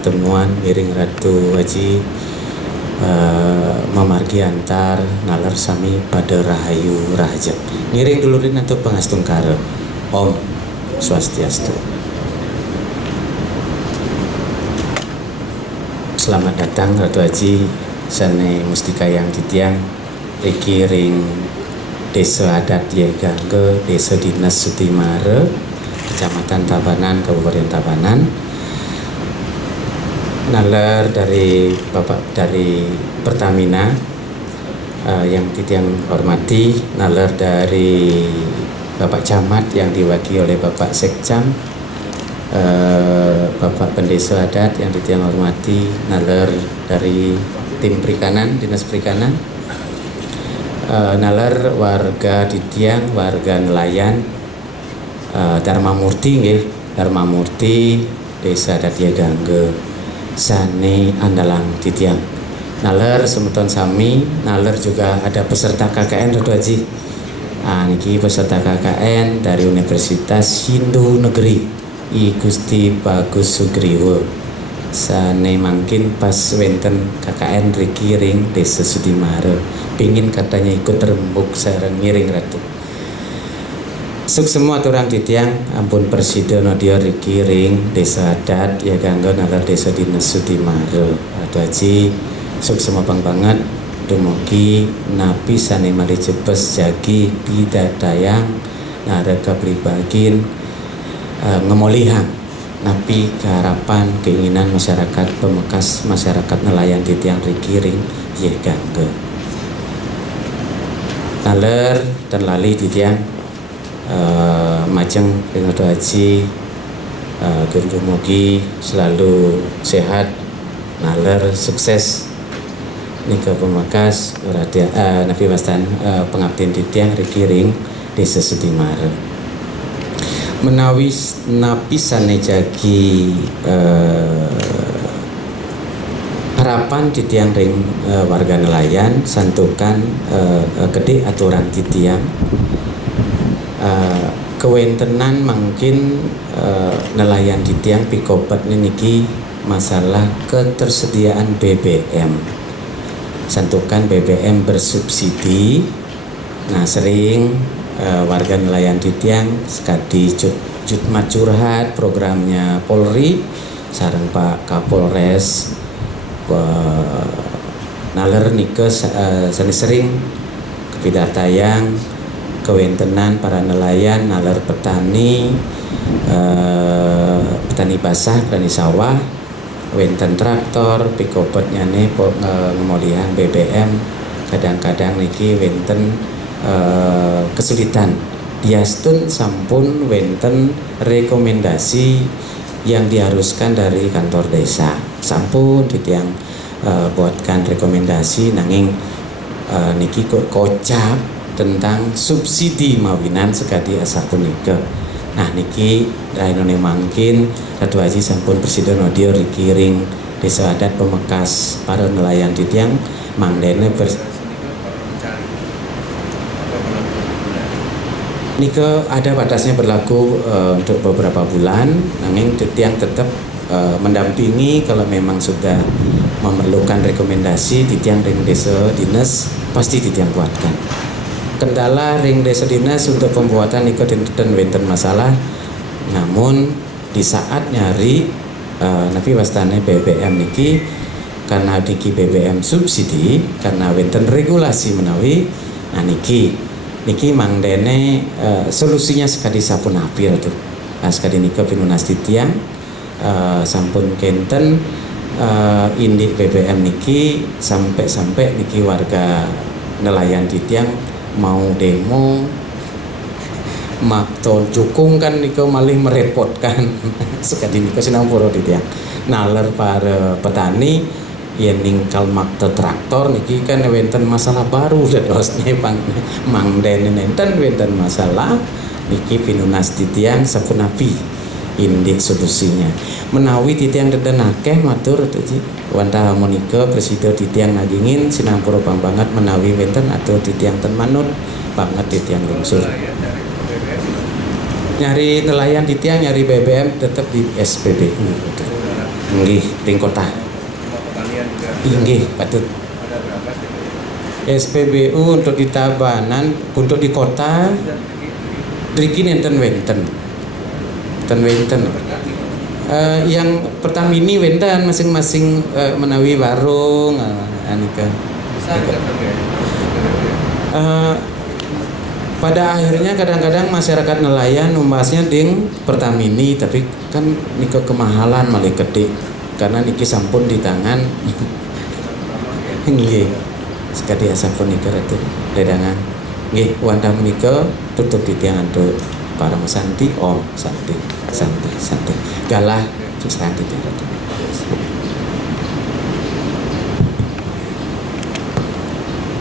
pertemuan miring Ratu Haji memargi antar nalar sami pada rahayu raja. Ngiring dulurin untuk pengastung kare. Om Swastiastu. Selamat datang Ratu Haji sane mustika yang titiang iki ring Desa Adat Yegangge, Desa Dinas Sutimare, Kecamatan Tabanan, Kabupaten Tabanan. Nalar dari Bapak dari Pertamina yang titiang hormati, nalar dari Bapak Camat yang diwakili oleh Bapak Sekcam, Bapak Pendesa Adat yang titiang hormati, nalar dari tim Perikanan, Dinas Perikanan, nalar warga titiang, warga nelayan, Dharma Murti nggih, Dharma Murti Desa Adat Yegangge sane andalang titiang. Nalar semeton sami, nalar juga ada peserta KKN Ratu Haji. Niki peserta KKN dari Universitas Hindu Negeri I Gusti Bagus Sugriwo. Sane mangkin pas wenten KKN riki ring Desa Sudimare. Pingin katanya ikut rembuk sareng ngiring Ratu. Suk semua turang titiang ampun presiden dia riki ring Desa Adat Yegangge nalar Desa Dinas Sudimare. Ratu Haji suk semua banget dumugi napi sane mali cepes jagi bidadayang nareka pribagin ngemolihang napi keharapan keinginan masyarakat pemekas masyarakat nelayan titiang riki ring Yegangge. Nalar dan lali titiang majeng dengan Ratu Haji dumugi selalu sehat, nalar sukses nika pemekas napi wastan pengabdian titiang riki ring Desa Sudimare. Menawi napi sane jagi harapan titiang ring warga nelayan santukan gede aturan titiang kewentenan mungkin nelayan titiang pikobat niki masalah ketersediaan BBM. Santukan BBM bersubsidi. Nah sering warga nelayan titiang sekadi jutmat curhat programnya Polri sareng Pak Kapolres nalar nike sering kepidartayang kewentenan para nelayan nalar petani petani basah, petani sawah, wenten traktor, pikopet nyane ngemolihan BBM kadang-kadang niki wenten kesulitan. Diastun sampun wenten rekomendasi yang diharuskan dari kantor desa. Sampun titiang buatkan rekomendasi nanging niki kocap tentang subsidi mawinan sekadi asa punika. Nah niki rainone mangkin Ratu Haji sampun presiden audio riki ring Desa Adat pemekas para nelayan titiang mangdene nika ada batasnya berlaku untuk beberapa bulan, nanging titiang tetap mendampingi kalau memang sudah memerlukan rekomendasi titiang ring Desa Dinas pasti titiang buatkan. Kendala ring Desa Dinas untuk pembuatan niko dan wenten masalah, namun di saat nyari napi wastane BBM niki karena diki BBM subsidi karena wenten regulasi menawi nah niki mangdene solusinya sekadi sapunapi tuh sekadi niko pinunas titiang sampun kenten indik BBM niki sampai niki warga nelayan titiang mau demo makto jukung kan niko malih merepotkan sekadi niko sinampura titiang nalar para petani yen ningkal makto traktor niki kan wenten masalah baru dadosne mangdene nenten wenten masalah niki pinunas titiang sapunapi indik solusinya menawi titiang deden akeh matur tuji wantah monika presiden titiang nagingin sinampura banget menawi wenten atau titiang ten manut banget titiang lungsur nyari nelayan titiang nyari BBM tetap di SPBU Nggih, ting kota. Inggih, patut. SPBU untuk di Tabanan, untuk di kota driki nenten wenten. Yang Pertamini wenten masing-masing menawi warung anika. Pada akhirnya kadang-kadang masyarakat nelayan membahasnya ding Pertamini, tapi kan nika kemahalan malah gede karena niki sampun di tangan nggih sekali sampun nika ratu ledangan nggih wanda menika tutup di tiang untuk para santi santai galah susah di tiang ratu.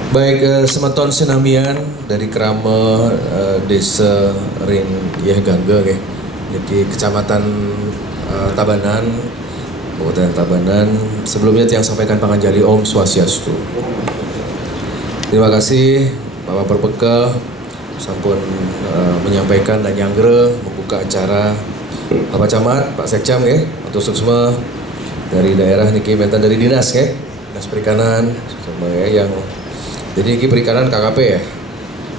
Baik, semeton senamian dari Krama Desa Rin Gangga di Kecamatan Tabanan, Kabupaten Tabanan. Sebelumnya tiang sampaikan panganjali Om Swastiastu. Terima kasih Bapak Perpeka sampun menyampaikan dan nyanggre membuka acara Bapak Camat, Pak Sekcam untuk suksma dari daerah niki menten dari dinas Dinas Perikanan sama yang jadi ini perikanan KKP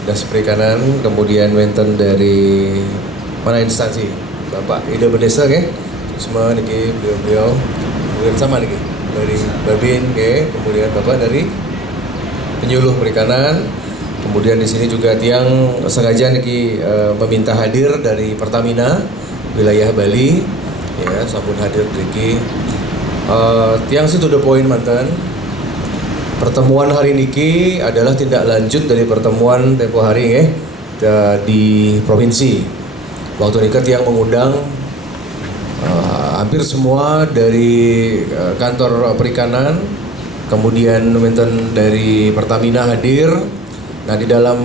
Dinas Perikanan, kemudian menten dari mana instansi Bapak Ida Berdesa semua niki beliau sama niki dari Babin kemudian Bapak dari penyuluh perikanan, kemudian di sini juga tiang sengaja niki meminta hadir dari Pertamina wilayah Bali sampun hadir niki tiang situ the point mantan. Pertemuan hari niki adalah tindak lanjut dari pertemuan tempo hari di provinsi. Waktu niki tiang mengundang hampir semua dari kantor perikanan, kemudian menten dari Pertamina hadir. Nah, di dalam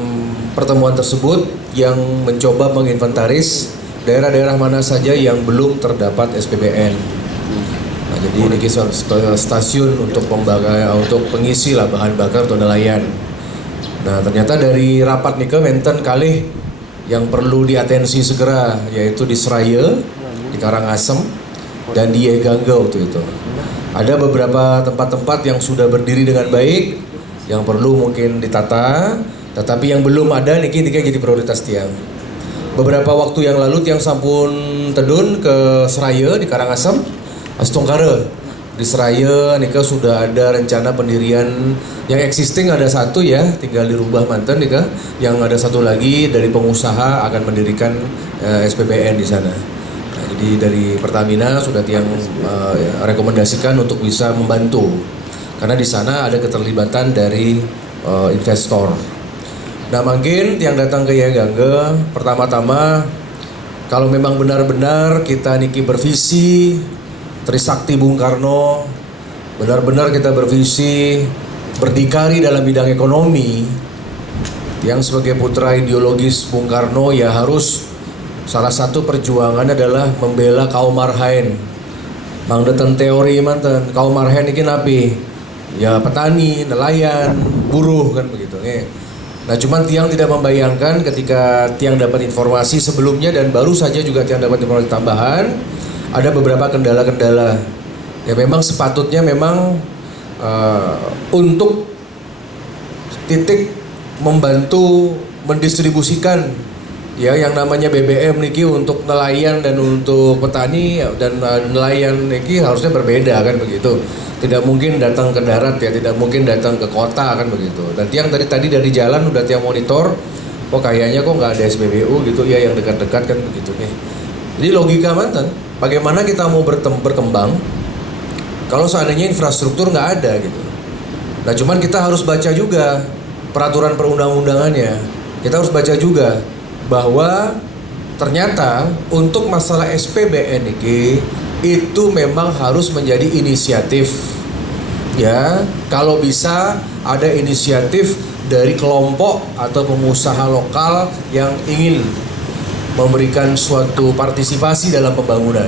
pertemuan tersebut yang mencoba menginventaris daerah-daerah mana saja yang belum terdapat SPBN. Nah, jadi ini stasiun untuk pengisi lah bahan bakar untuk nelayan. Nah, ternyata dari rapat nike menten kalih yang perlu diatensi segera yaitu di Seraya, di Karangasem dan di Yegangga waktu itu. Ada beberapa tempat-tempat yang sudah berdiri dengan baik yang perlu mungkin ditata, tetapi yang belum ada niki jadi prioritas tiang. Beberapa waktu yang lalu tiang sampun tedun ke Seraya di Karangasem. Astungkara di Seraya nika sudah ada rencana pendirian yang existing ada satu tinggal dirubah manten nika, yang ada satu lagi dari pengusaha akan mendirikan SPBN di sana. Nah, jadi dari Pertamina sudah tiang rekomendasikan untuk bisa membantu karena di sana ada keterlibatan dari investor. Nah, mungkin tiang datang ke Yegangga pertama-tama kalau memang benar-benar kita niki bervisi Trisakti Bung Karno, benar-benar kita bervisi berdikari dalam bidang ekonomi, yang sebagai putra ideologis Bung Karno harus salah satu perjuangannya adalah membela kaum marhaen. Mangdeten teori manten kaum marhaen iki napi? Ya petani, nelayan, buruh kan begitu. Nah, cuman tiang tidak membayangkan ketika tiang dapat informasi sebelumnya dan baru saja juga tiang dapat informasi tambahan. Ada beberapa kendala-kendala memang sepatutnya memang untuk titik membantu mendistribusikan yang namanya BBM niki untuk nelayan dan untuk petani dan nelayan niki harusnya berbeda kan begitu. Tidak mungkin datang ke darat tidak mungkin datang ke kota kan begitu. Dan tiang tadi dari jalan udah tiang monitor, kok kayaknya kok nggak ada SPBU gitu yang dekat-dekat kan begitu nih. Jadi logika mantan, bagaimana kita mau berkembang kalau seandainya infrastruktur nggak ada gitu. Nah, cuman kita harus baca juga peraturan perundang-undangannya. Kita harus baca juga bahwa ternyata untuk masalah SPBN ini itu memang harus menjadi inisiatif kalau bisa ada inisiatif dari kelompok atau pengusaha lokal yang ingin memberikan suatu partisipasi dalam pembangunan.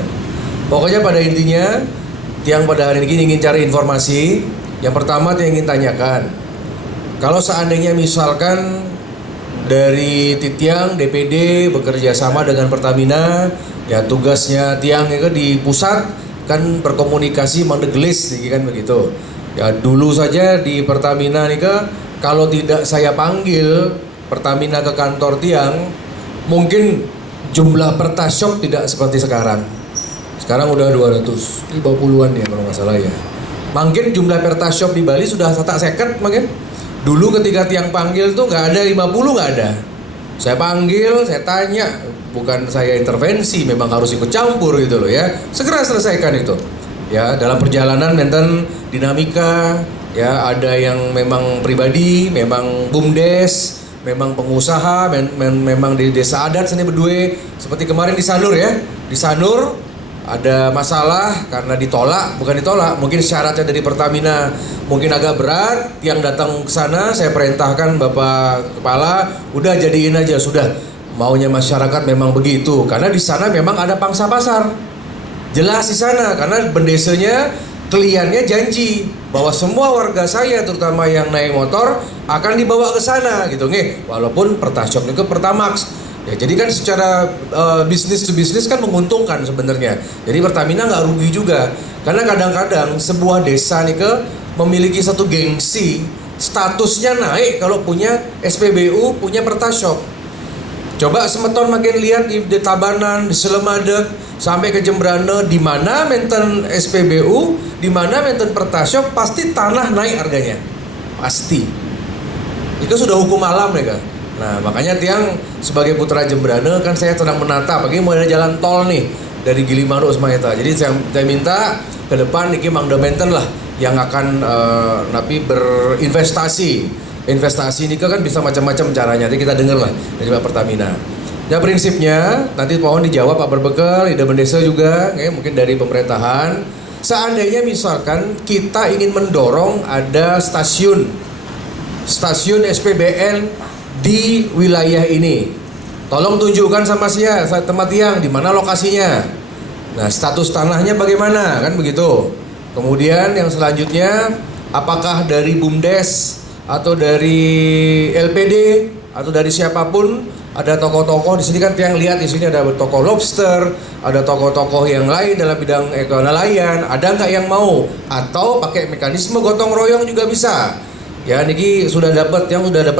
Pokoknya pada intinya tiang pada hari ini ingin cari informasi. Yang pertama tiang ingin tanyakan, kalau seandainya misalkan dari Titiang DPD bekerja sama dengan Pertamina, tugasnya tiang itu di pusat kan berkomunikasi mengdegelis nih kan begitu. Ya dulu saja di Pertamina nih kalau tidak saya panggil Pertamina ke kantor tiang, mungkin jumlah Pertashop tidak seperti sekarang. Sekarang udah 250-an ya kalau nggak salah ya. Mungkin jumlah Pertashop di Bali sudah tak seket mungkin. Dulu ketika tiang panggil tuh nggak ada 50, nggak ada. Saya panggil, saya tanya, bukan saya intervensi, memang harus ikut campur gitu loh ya. Segera selesaikan itu. Ya, dalam perjalanan menten dinamika, ya ada yang memang pribadi, memang bumdes, memang pengusaha, memang di desa adat sini berdua. Seperti kemarin di Sanur ya. Di Sanur ada masalah karena bukan ditolak, mungkin syaratnya dari Pertamina mungkin agak berat, yang datang ke sana saya perintahkan Bapak Kepala, udah jadiin aja, sudah maunya masyarakat memang begitu, karena di sana memang ada pangsa pasar, jelas di sana, karena bendesanya kliennya janji bahwa semua warga saya terutama yang naik motor akan dibawa ke sana gitu nggih, walaupun Pertashop itu Pertamax. Ya, jadi kan secara bisnis to bisnis kan menguntungkan sebenarnya. Jadi Pertamina nggak rugi juga. Karena kadang-kadang sebuah desa nih memiliki satu gengsi, statusnya naik kalau punya SPBU, punya Pertashop. Coba semeton makin lihat di Tabanan, di Selemade, sampai ke Jembrane, di mana menten SPBU, di mana menten Pertashop, pasti tanah naik harganya. Pasti. Itu sudah hukum alam ya kan. Nah makanya tiang sebagai putra Jembrane kan saya sedang menata bagi mau ada jalan tol nih dari Gilimanuk Semaeta. Jadi saya minta ke depan niki mangdamenten lah yang akan napi berinvestasi. Investasi ini kan bisa macam-macam caranya. Nanti kita dengar lah dari Pak Pertamina. Ya prinsipnya nanti mohon dijawab Pak Berbekal, Ida Mendesa juga, mungkin dari pemerintahan. Seandainya misalkan kita ingin mendorong ada stasiun SPBN di wilayah ini, tolong tunjukkan sama saya tempat tiang di mana lokasinya. Nah status tanahnya bagaimana kan begitu. Kemudian yang selanjutnya, apakah dari BUMDes atau dari LPD atau dari siapapun ada tokoh-tokoh di sini kan tiang lihat di sini ada tokoh lobster, ada tokoh-tokoh yang lain dalam bidang nelayan, ada nggak yang mau atau pakai mekanisme gotong royong juga bisa. Ya niki sudah dapat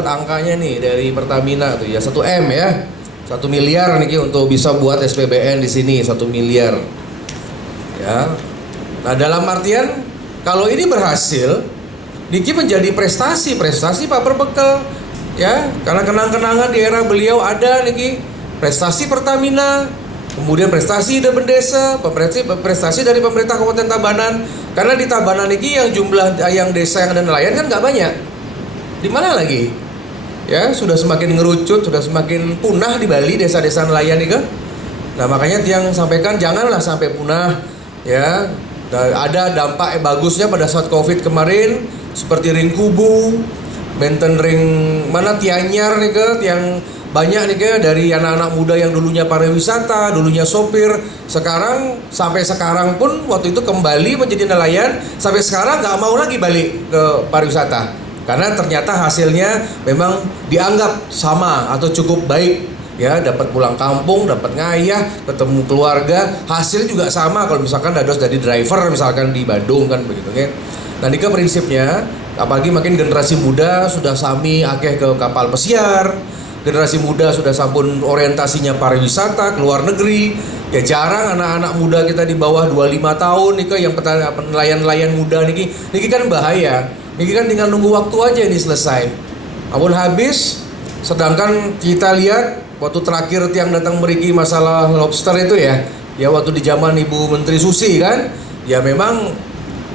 angkanya nih dari Pertamina tuh ya 1 M ya. 1 miliar niki untuk bisa buat SPBN di sini 1 miliar. Ya. Nah, dalam artian kalau ini berhasil niki menjadi prestasi Pak Berbekal ya, karena kenang-kenangan di era beliau ada niki prestasi Pertamina, kemudian prestasi Ida Mendesa, prestasi dari pemerintah Kabupaten Tabanan. Karena di Tabanan ini yang jumlah yang desa yang ada nelayan kan nggak banyak. Di mana lagi? Ya sudah semakin ngerucut, sudah semakin punah di Bali desa-desa nelayan itu. Nah makanya tiang sampaikan janganlah sampai punah. Ya ada dampak bagusnya pada saat COVID kemarin seperti ring kubu, benten ring mana tianyar nih tiang banyak nih dari anak-anak muda yang dulunya pariwisata, dulunya sopir, sampai sekarang pun waktu itu kembali menjadi nelayan, sampai sekarang nggak mau lagi balik ke pariwisata karena ternyata hasilnya memang dianggap sama atau cukup baik ya, dapat pulang kampung, dapat ngayah, ketemu keluarga, hasil juga sama kalau misalkan dados jadi driver misalkan di Bandung kan begitu kan. Nah ini prinsipnya apalagi makin generasi muda sudah sami akeh ke kapal pesiar. Generasi muda sudah sampun orientasinya pariwisata ke luar negeri. Ya jarang anak-anak muda kita di bawah 25 tahun nih yang nelayan-nelayan muda niki kan bahaya. Niki kan tinggal nunggu waktu aja ini selesai. Ampun habis, sedangkan kita lihat waktu terakhir tiang datang meriki masalah lobster itu ya waktu di zaman Ibu Menteri Susi kan, ya memang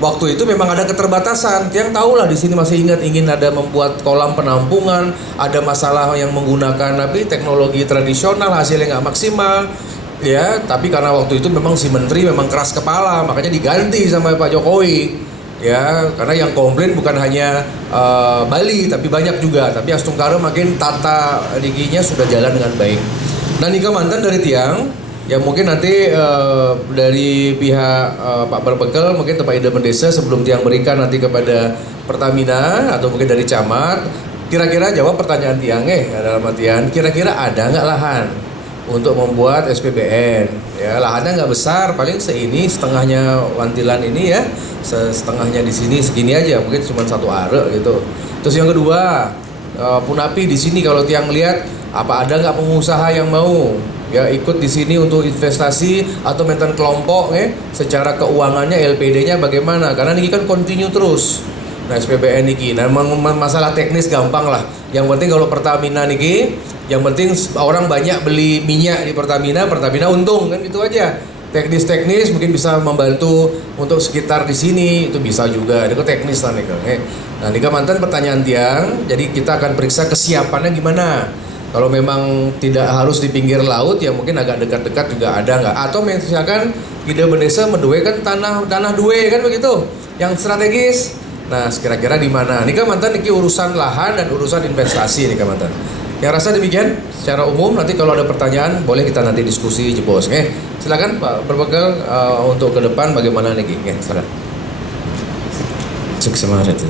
waktu itu memang ada keterbatasan. Tiang tahulah di sini masih ingat ingin ada membuat kolam penampungan, ada masalah yang menggunakan teknologi tradisional, hasilnya nggak maksimal. Ya, tapi karena waktu itu memang si menteri memang keras kepala, makanya diganti sama Pak Jokowi. Ya, karena yang komplain bukan hanya Bali, tapi banyak juga. Tapi Astungkara makin tata liginya sudah jalan dengan baik. Nah, nikah mantan dari tiang. Ya mungkin nanti dari pihak Pak Berbekal mungkin Pak Ida Mendesa sebelum tiang berikan nanti kepada Pertamina atau mungkin dari camat kira-kira jawab pertanyaan tiang dalam artian kira-kira ada nggak lahan untuk membuat SPBN. Ya, lahannya nggak besar, paling setengahnya wantilan ini ya, setengahnya di sini segini aja, mungkin cuma 1 are gitu. Terus yang kedua, Punapi di sini kalau tiang lihat, apa ada nggak pengusaha yang mau ya ikut di sini untuk investasi atau maintain kelompok secara keuangannya LPD-nya bagaimana? Karena ini kan continue terus. Nah, SPBN niki, nah masalah teknis gampang lah. Yang penting kalau Pertamina niki, yang penting orang banyak beli minyak di Pertamina, Pertamina untung kan, itu aja. Teknis mungkin bisa membantu untuk sekitar di sini, itu bisa juga. Itu teknis lah nih. Nah, nika mantan pertanyaan tiang, jadi kita akan periksa kesiapannya gimana. Kalau memang tidak harus di pinggir laut, ya mungkin agak dekat-dekat juga ada nggak? Atau misalkan ide Bendesa Medue kan tanah due kan begitu, yang strategis. Nah, kira-kira di mana? Nika mantan niki urusan lahan dan urusan investasi nika mantan. Yang rasa demikian secara umum. Nanti kalau ada pertanyaan boleh kita nanti diskusi jebos. Silakan Pak Berbekal untuk ke depan bagaimana niki? Silakan. Cuk semangat itu.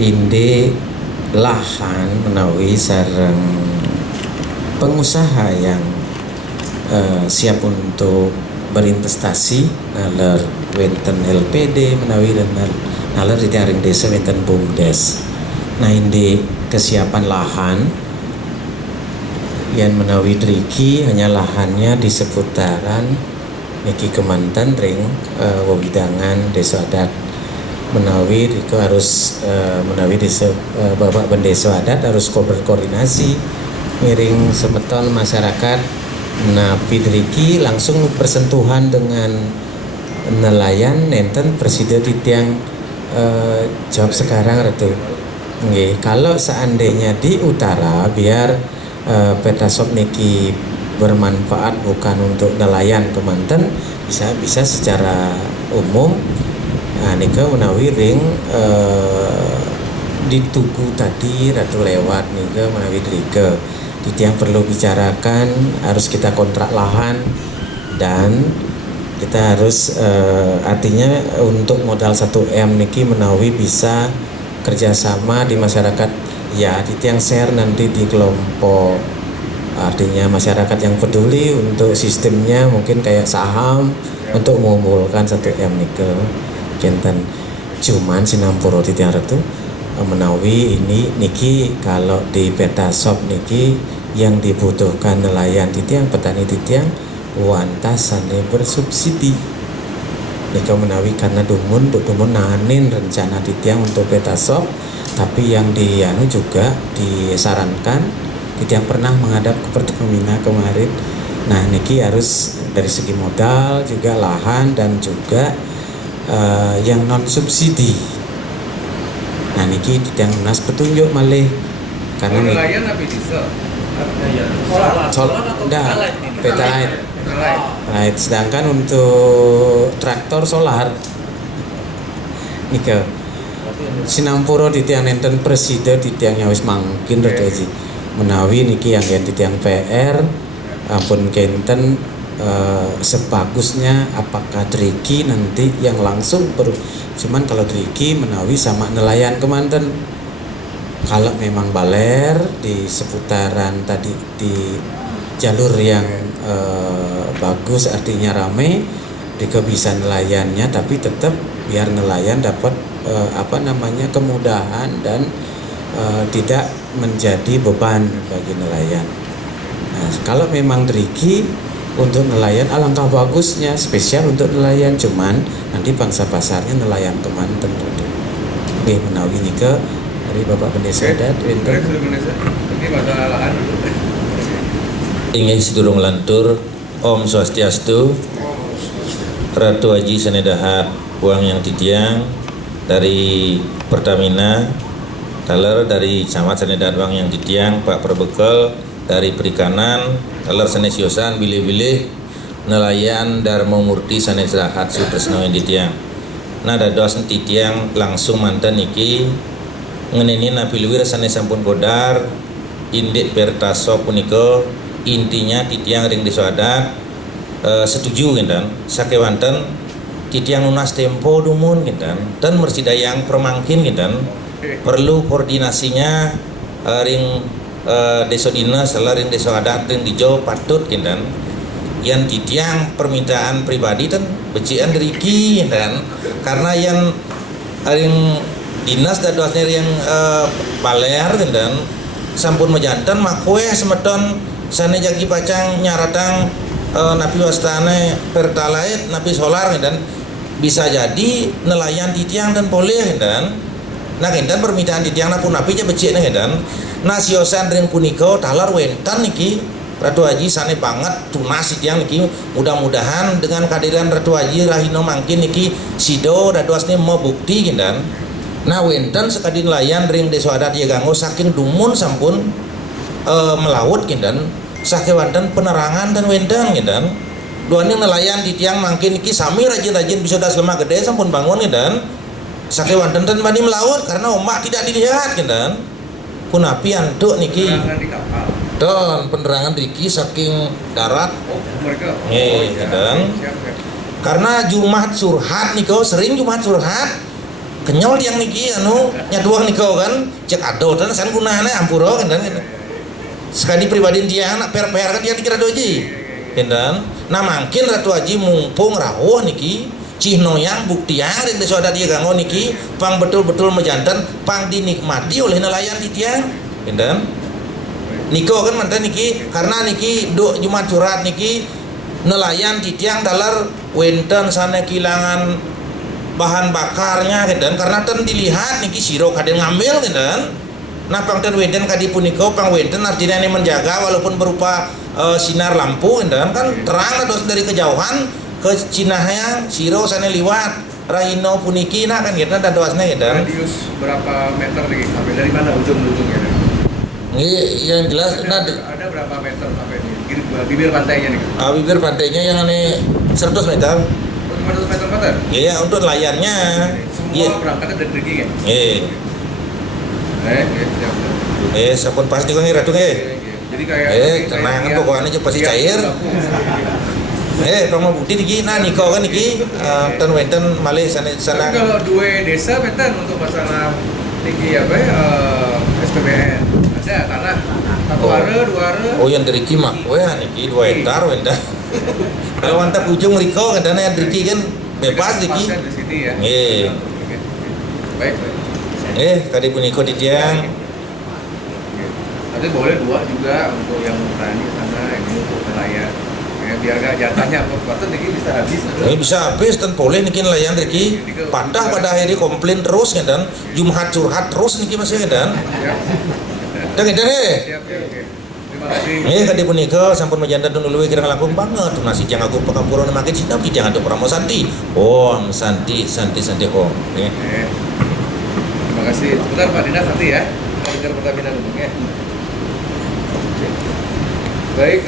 Inde lahan menawi sareng pengusaha yang siap untuk berinvestasi nalar wenten LPD menawi dan nalar di tiaring desa wenten BUMDes. Nah, ini kesiapan lahan yang menawi driki hanya lahannya di seputaran niki Kemanten ring wewidangan desa adat menawi itu harus menawi desa Bapak Bendesa adat harus berkoordinasi miring semeton masyarakat. Nah, Pidriki langsung bersentuhan dengan nelayan nenten presiden titiang jawab sekarang itu. Nggih, kalau seandainya di utara biar Petasop niki bermanfaat bukan untuk nelayan Kemanten, bisa secara umum. Nah, nika menawi ring ditugu tadi ratu lewat nika menawi drike. Itu yang perlu bicarakan, harus kita kontrak lahan dan kita harus artinya untuk modal 1M niki menawi bisa kerjasama di masyarakat ya, itu yang share nanti di kelompok, artinya masyarakat yang peduli untuk sistemnya mungkin kayak saham untuk mengumpulkan 1M nikel kenten. Cuman Sinampura titiang retu menawi ini niki kalau di Petasop niki yang dibutuhkan nelayan titiang petani titiang wantasane bersubsidi nika menawi karena dumun nahanin rencana titiang untuk Petasop, tapi yang juga disarankan titiang pernah menghadap ke Pertamina kemarin. Nah, niki harus dari segi modal juga lahan dan juga yang non subsidi. Nah, niki titiang lunas petunjuk malih karena nelayan apa bisa? Solar enggak, Petalight. Right, sedangkan untuk traktor solar nika Sinampura titiang nenten presiden titiang wis mangkin rada iki menawi niki yang titiang PR ampun kenten sebagusnya apakah driki nanti yang langsung cuman kalau driki menawi sama nelayan Kemanten. Kalau memang baler di seputaran tadi di jalur yang bagus artinya rame jika bisa nelayannya, tapi tetap biar nelayan dapat kemudahan dan tidak menjadi beban bagi nelayan. Nah, kalau memang driki untuk nelayan alangkah bagusnya spesial untuk nelayan, cuman nanti pangsa pasarnya nelayan Kemanten. Oke, menawi nika dari Bapak Bendesa adat Ini masalah lahan. Inggih sedurung lantur, Om Swastiastu, Ratu Haji Sanedahat uang yang titiang dari Pertamina, taler dari Camat Sanedahat uang yang titiang, Pak Perbekal dari Perikanan, taler sanesiosan bilih-bilih nelayan Darmo Murti Sanedahat Sutresno yang titiang. Nah, dados titiang langsung mantan iki ngeneni napilwir sanes sampun kodar indik Pertasop punika intinya titiang ring desa adat setuju kinten sakewanten titiang lunas tempo dumun kinten dan mercidayang permangkin kinten perlu koordinasinya ring desa dinas ring desa adat ring dijo patut kindan yang titiang permintaan pribadi dan becian deriki dan karena yang ring dinas dadosnya yang baler dan sampun mejantan makwe semeton sana jagi pacang nyaratang napi wastane pertalite napi solar dan bisa jadi nelayan titiang dan boleh dan nah kendan permintaan titiang pun napi aja becik dan nasiosan ring puniko talar wentan niki Ratu Haji sane banget tunas titiang niki mudah-mudahan dengan kehadiran Ratu Haji rahino mangkin niki sido dadoasne mau bukti kendan nah wentan sekadin nelayan ring desa adat ya ganggo saking dumun sampun melaut kendan sakewanten penerangan dan wendan kendan duanya nelayan di tiang mangkin iki sami rajin-rajin bisa das lemah gede sampun bangun kendan sakewanten dan bani melaut karena ombak tidak dilihat kendan punapi antuk niki Penerangan di kapal. don penerangan riki saking darat Oh, mereka. kendan Siap, siap. karena Jumat surhat niko sering Jumat surhat kenyol yang niki anu nyaduang niko kan cek ado dan san gunane ampuro kendan sekali pribadi dia anak per-per kan dia dikira doji kendan nah mungkin Ratu Haji mumpung rawuh niki cihnoyang buktiang ring desa adat dia ganggo niki pang betul-betul mejantan pang dinikmati oleh nelayan di tiang kendan niko kan mantan niki karena niki do Jumat surat niki nelayan di tiang dalar wenten sana kilangan bahan bakarnya kendan karena ten dilihat niki siro kaden ngambil kendan nah pang ten wenten kadi puniko pang wenten artinya ini menjaga walaupun berupa sinar lampu kendan kan terang dos dari kejauhan ke Cinahayang siro sana liwat rahino puniki nah kan kita dadoasnya kendan Radius berapa meter lagi sampai dari mana ujung-ujungnya? ini yang jelas nah Ada berapa meter sampai di bibir pantainya nih? bibir pantainya yang aneh 100 meter Oh, cuma 100 meter? iya untuk nelayannya Semua iya berangkatnya dari Rigi kan? eh sampun pasti kok ratu Jadi kayak tenang pokoknya aja pasti cair kalau bukti niki nah niko kan niki ten wenten malih sana Tapi kalau dua desa beten untuk pasangan tinggi apa SPBN ada tanah satu are dua are oh yang deriki mah wah niki 2 hektar wenten kalau mantap ujung riko kadang yang deriki kan bebas deriki pasien di sini ya. Oke. Baik. kadi puniko di tiang Nanti boleh 2 juga untuk yang petani sana ini untuk nelayan. Ya, biar gak jatahnya apa nih bisa habis. bisa habis dan boleh niki nelayan deriki patah pada akhirnya komplain terus kan Jumat curhat terus niki masih kan Siap. dan kita Siap, ya, oke. Terima kasih. kadi punika sampun majanda dulu kira langkung banget nasi jangan aku pekapuran makin cinta tapi jangan tuh promo santi om santi om Oke. Terima kasih. Sebentar Pak Dinas nanti ya. Kita dengar Pertamina dulu ya. Oke. Baik,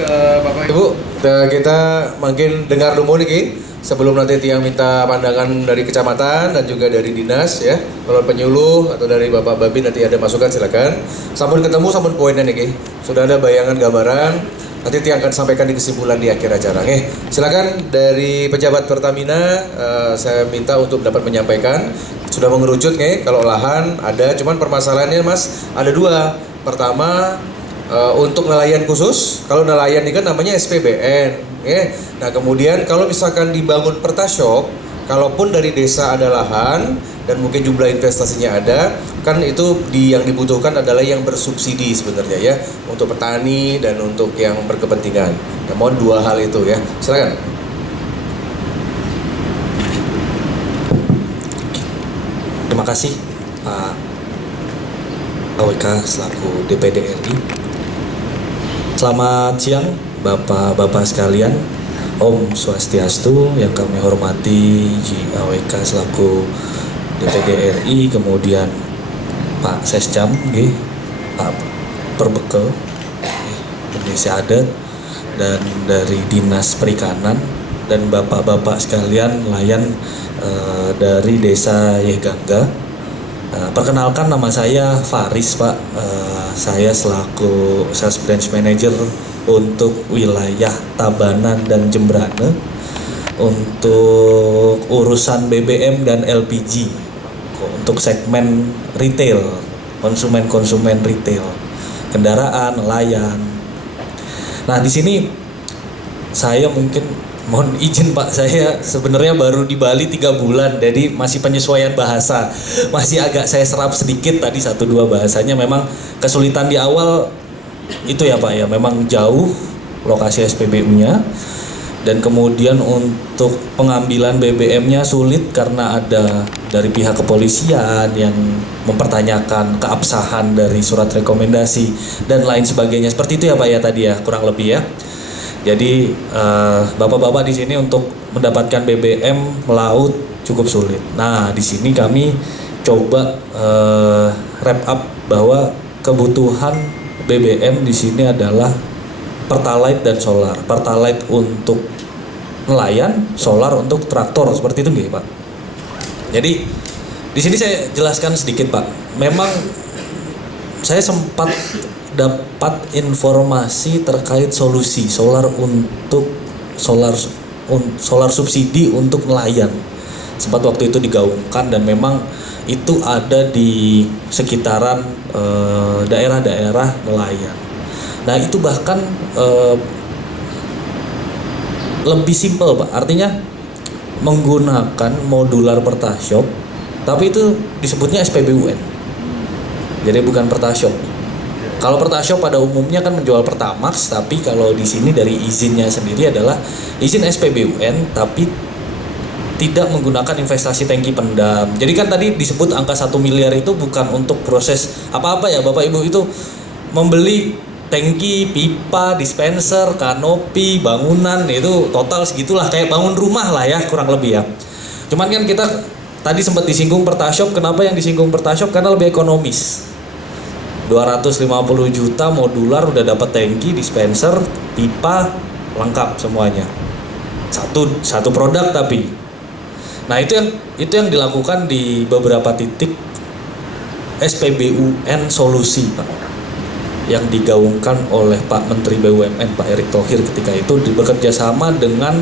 Bapak Ibu, kita makin dengar dulu nih sebelum nanti tiang minta pandangan dari kecamatan dan juga dari dinas ya, kalau penyuluh atau dari Bapak Babin nanti ada masukan silakan. Sampun ketemu sampun poinnya nih, sudah ada bayangan gambaran. Nanti tiang akan sampaikan di kesimpulan di akhir acara. Silakan dari pejabat Pertamina, saya minta untuk dapat menyampaikan. Sudah mengerucut kalau lahan ada, cuman permasalahannya Mas ada 2. Pertama untuk nelayan khusus, kalau nelayan ini kan namanya SPBN. Nah kemudian kalau misalkan dibangun pertashop, kalaupun dari desa ada lahan dan mungkin jumlah investasinya ada, kan itu yang dibutuhkan adalah yang bersubsidi sebenarnya ya, untuk petani dan untuk yang berkepentingan. Nah, mohon 2 hal itu ya, silakan. Terima kasih Pak AWK selaku DPD RI. Selamat siang Bapak-Bapak sekalian, Om Swastiastu yang kami hormati, AWK selaku DPD RI, kemudian Pak Sescam, Pak Perbekel, Indonesia Adat, dan dari Dinas Perikanan, dan Bapak-Bapak sekalian nelayan dari Desa Yegangga. Perkenalkan, nama saya Faris Pak. Saya selaku Sales Branch Manager untuk wilayah Tabanan dan Jembrane untuk urusan BBM dan LPG untuk segmen retail, konsumen retail. kendaraan, nelayan. Nah di sini saya mungkin mohon izin Pak, saya sebenarnya baru di Bali 3 bulan, jadi masih penyesuaian bahasa, masih agak saya serap sedikit tadi 1-2 bahasanya. Memang kesulitan di awal itu ya Pak ya, memang jauh lokasi SPBU-nya, dan kemudian untuk pengambilan BBM-nya sulit karena ada dari pihak kepolisian yang mempertanyakan keabsahan dari surat rekomendasi dan lain sebagainya. Seperti itu ya Pak ya tadi ya, kurang lebih ya. Jadi bapak-bapak di sini untuk mendapatkan BBM melaut cukup sulit. Nah di sini kami coba wrap up bahwa kebutuhan BBM di sini adalah Pertalite dan solar. Pertalite untuk nelayan, solar untuk traktor, seperti itu nggih Pak. Jadi di sini saya jelaskan sedikit Pak. Memang saya sempat dapat informasi terkait solusi solar untuk solar subsidi untuk nelayan. Sempat waktu itu digaungkan dan memang itu ada di sekitaran daerah-daerah nelayan. Nah itu bahkan lebih simpel Pak, artinya menggunakan modular Pertashop, tapi itu disebutnya SPBUN. Jadi bukan Pertashop. Kalau Pertashop pada umumnya kan menjual Pertamax, tapi kalau di sini dari izinnya sendiri adalah izin SPBUN, tapi tidak menggunakan investasi tangki pendam. Jadi kan tadi disebut angka 1 miliar itu bukan untuk proses apa-apa ya Bapak Ibu, itu membeli tangki, pipa, dispenser, kanopi, bangunan, itu total segitulah, kayak bangun rumah lah ya kurang lebih ya. Cuman kan kita tadi sempat disinggung Pertashop, kenapa yang disinggung Pertashop? Karena lebih ekonomis. 250 juta modular udah dapat tangki, dispenser, pipa, lengkap semuanya. Satu produk tapi. Nah, itu yang dilakukan di beberapa titik SPBUN solusi, Pak. Yang digaungkan oleh Pak Menteri BUMN Pak Erick Thohir ketika itu bekerja sama dengan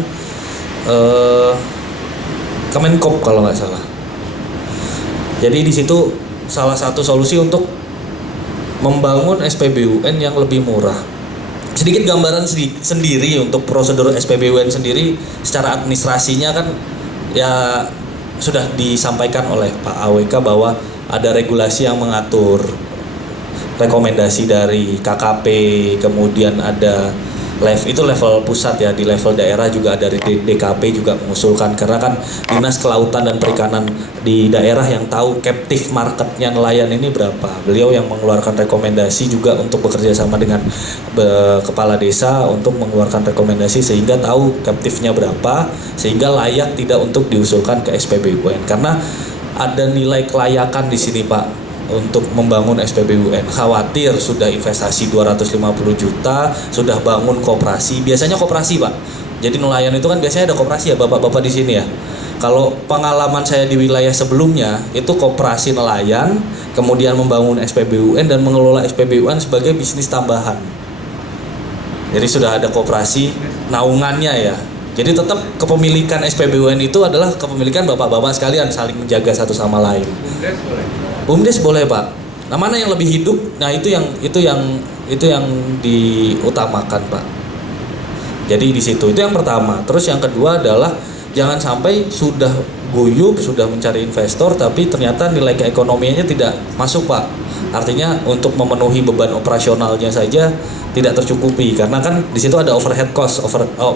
Kemenkop kalau nggak salah. Jadi di situ salah satu solusi untuk membangun SPBUN yang lebih murah. Sedikit gambaran sendiri untuk prosedur SPBUN sendiri secara administrasinya kan ya sudah disampaikan oleh Pak AWK bahwa ada regulasi yang mengatur, rekomendasi dari KKP, kemudian ada level pusat ya, di level daerah juga dari DKP juga mengusulkan, karena kan Dinas Kelautan dan Perikanan di daerah yang tahu captive marketnya nelayan ini berapa. Beliau yang mengeluarkan rekomendasi juga untuk bekerja sama dengan kepala desa untuk mengeluarkan rekomendasi sehingga tahu captive-nya berapa, sehingga layak tidak untuk diusulkan ke SPBUN. Karena ada nilai kelayakan di sini Pak untuk membangun SPBUN. Khawatir sudah investasi 250 juta, sudah bangun koperasi. Biasanya koperasi Pak. Jadi nelayan itu kan biasanya ada koperasi ya Bapak-bapak di sini ya. Kalau pengalaman saya di wilayah sebelumnya itu koperasi nelayan, kemudian membangun SPBUN dan mengelola SPBUN sebagai bisnis tambahan. Jadi sudah ada koperasi naungannya ya. Jadi tetap kepemilikan SPBUN itu adalah kepemilikan bapak-bapak sekalian, saling menjaga satu sama lain. BUMDes boleh? BUMDes boleh Pak. Nah mana yang lebih hidup? Nah itu yang diutamakan Pak. Jadi di situ itu yang pertama. Terus yang kedua adalah jangan sampai sudah guyup, sudah mencari investor, tapi ternyata nilai keekonomiannya tidak masuk Pak. Artinya untuk memenuhi beban operasionalnya saja tidak tercukupi, karena kan di situ ada overhead cost,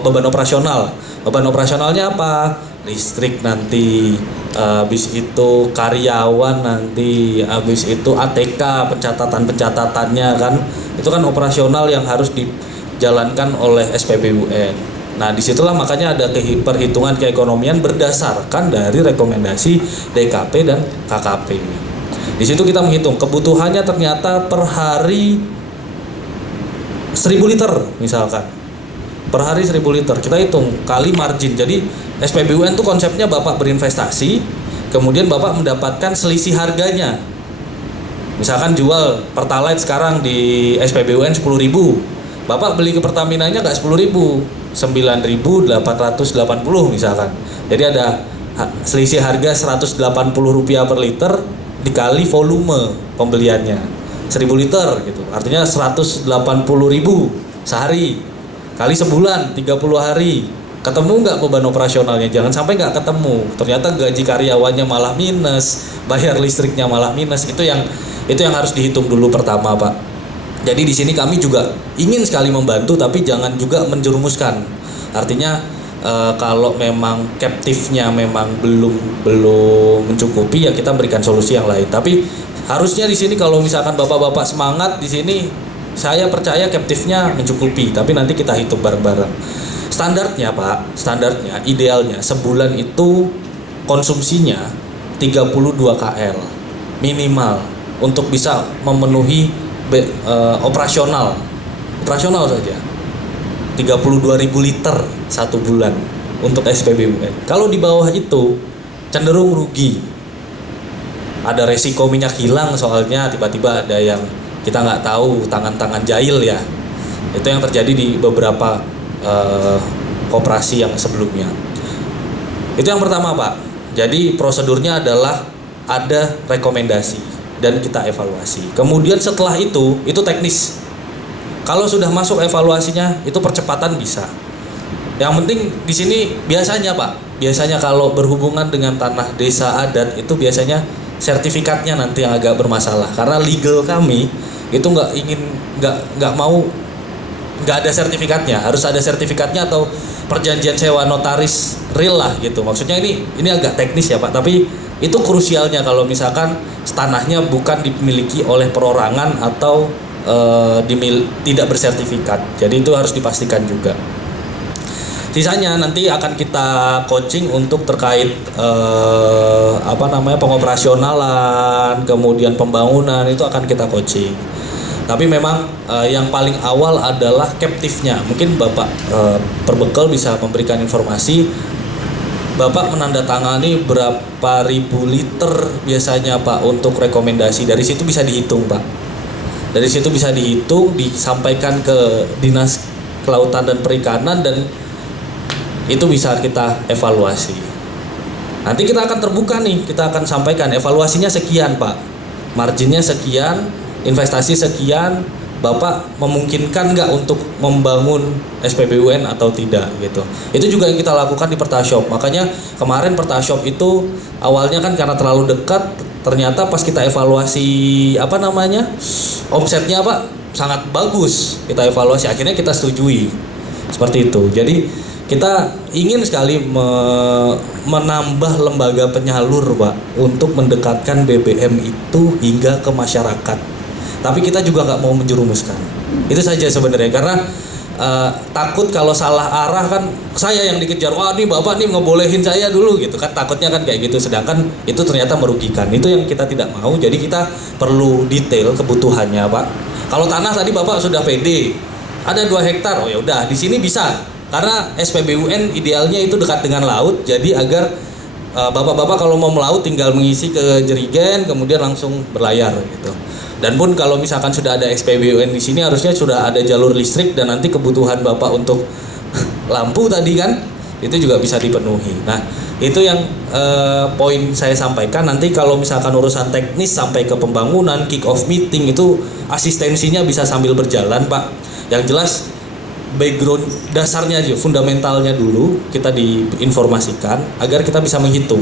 beban operasional. Beban operasionalnya apa? Listrik nanti, habis itu karyawan nanti, habis itu ATK, pencatatannya kan, itu kan operasional yang harus dijalankan oleh SPBUN. Nah disitulah makanya ada perhitungan keekonomian berdasarkan dari rekomendasi DKP dan KKP. Di situ kita menghitung kebutuhannya ternyata per hari 1000 liter misalkan. Per hari 1000 liter. Kita hitung kali margin. Jadi SPBUN itu konsepnya Bapak berinvestasi, kemudian Bapak mendapatkan selisih harganya. Misalkan jual Pertalite sekarang di SPBUN 10.000. Bapak beli ke Pertamina-nya enggak 10.000, 9.880 misalkan. Jadi ada selisih harga Rp180 per liter dikali volume pembeliannya. 1000 liter gitu. Artinya 180.000 sehari kali sebulan 30 hari. Ketemu nggak beban operasionalnya? Jangan sampai nggak ketemu. Ternyata gaji karyawannya malah minus, bayar listriknya malah minus. Itu yang harus dihitung dulu pertama, Pak. Jadi di sini kami juga ingin sekali membantu, tapi jangan juga menjerumuskan. Artinya kalau memang captive-nya memang belum mencukupi, ya kita berikan solusi yang lain. Tapi harusnya di sini kalau misalkan bapak-bapak semangat di sini, saya percaya captive-nya mencukupi. Tapi nanti kita hitung bareng-bareng. Standarnya Pak, idealnya sebulan itu konsumsinya 32 KL minimal untuk bisa memenuhi operasional saja 32.000 liter satu bulan untuk SPBUN. Kalau di bawah itu cenderung rugi. Ada resiko minyak hilang, soalnya tiba-tiba ada yang kita nggak tahu, tangan-tangan jahil ya. Itu yang terjadi di beberapa koperasi yang sebelumnya. Itu yang pertama Pak. Jadi prosedurnya adalah ada rekomendasi dan kita evaluasi. Kemudian setelah itu teknis. Kalau sudah masuk evaluasinya, itu percepatan bisa. Yang penting di sini biasanya Pak, kalau berhubungan dengan tanah desa adat itu biasanya sertifikatnya nanti yang agak bermasalah. Karena legal kami itu nggak ada sertifikatnya, harus ada sertifikatnya atau perjanjian sewa notaris real lah gitu. Maksudnya ini agak teknis ya Pak, tapi itu krusialnya kalau misalkan tanahnya bukan dimiliki oleh perorangan atau tidak bersertifikat. Jadi itu harus dipastikan juga. Sisanya nanti akan kita coaching untuk terkait pengoperasionalan, kemudian pembangunan itu akan kita coaching. Tapi memang yang paling awal adalah captive-nya. Mungkin Bapak Perbekal bisa memberikan informasi. Bapak menandatangani berapa ribu liter biasanya Pak untuk rekomendasi. Dari situ bisa dihitung Pak. Dari situ bisa dihitung, disampaikan ke Dinas Kelautan dan Perikanan, dan itu bisa kita evaluasi. Nanti kita akan terbuka nih, kita akan sampaikan evaluasinya sekian Pak, marginnya sekian, investasi sekian, Bapak memungkinkan nggak untuk membangun SPBUN atau tidak gitu. Itu juga yang kita lakukan di Pertashop. Makanya kemarin Pertashop itu awalnya kan karena terlalu dekat, ternyata pas kita evaluasi omsetnya Pak sangat bagus. Kita evaluasi, akhirnya kita setujui seperti itu. Jadi kita ingin sekali menambah lembaga penyalur Pak untuk mendekatkan BBM itu hingga ke masyarakat. Tapi kita juga nggak mau menjerumuskan. Itu saja sebenarnya, karena takut kalau salah arah kan saya yang dikejar. Wah, ini Bapak nih ngebolehin saya dulu gitu kan, takutnya kan kayak gitu. Sedangkan itu ternyata merugikan. Itu yang kita tidak mau. Jadi kita perlu detail kebutuhannya Pak. Kalau tanah tadi Bapak sudah pede, ada 2 hektar, oh ya udah di sini bisa. Karena SPBUN idealnya itu dekat dengan laut, jadi agar bapak-bapak kalau mau melaut tinggal mengisi ke jerigen kemudian langsung berlayar gitu. Dan pun kalau misalkan sudah ada SPBUN di sini harusnya sudah ada jalur listrik, dan nanti kebutuhan Bapak untuk lampu tadi kan itu juga bisa dipenuhi. Nah, itu yang poin saya sampaikan. Nanti kalau misalkan urusan teknis sampai ke pembangunan, kick off meeting itu asistensinya bisa sambil berjalan, Pak. Yang jelas background dasarnya aja, fundamentalnya dulu kita diinformasikan agar kita bisa menghitung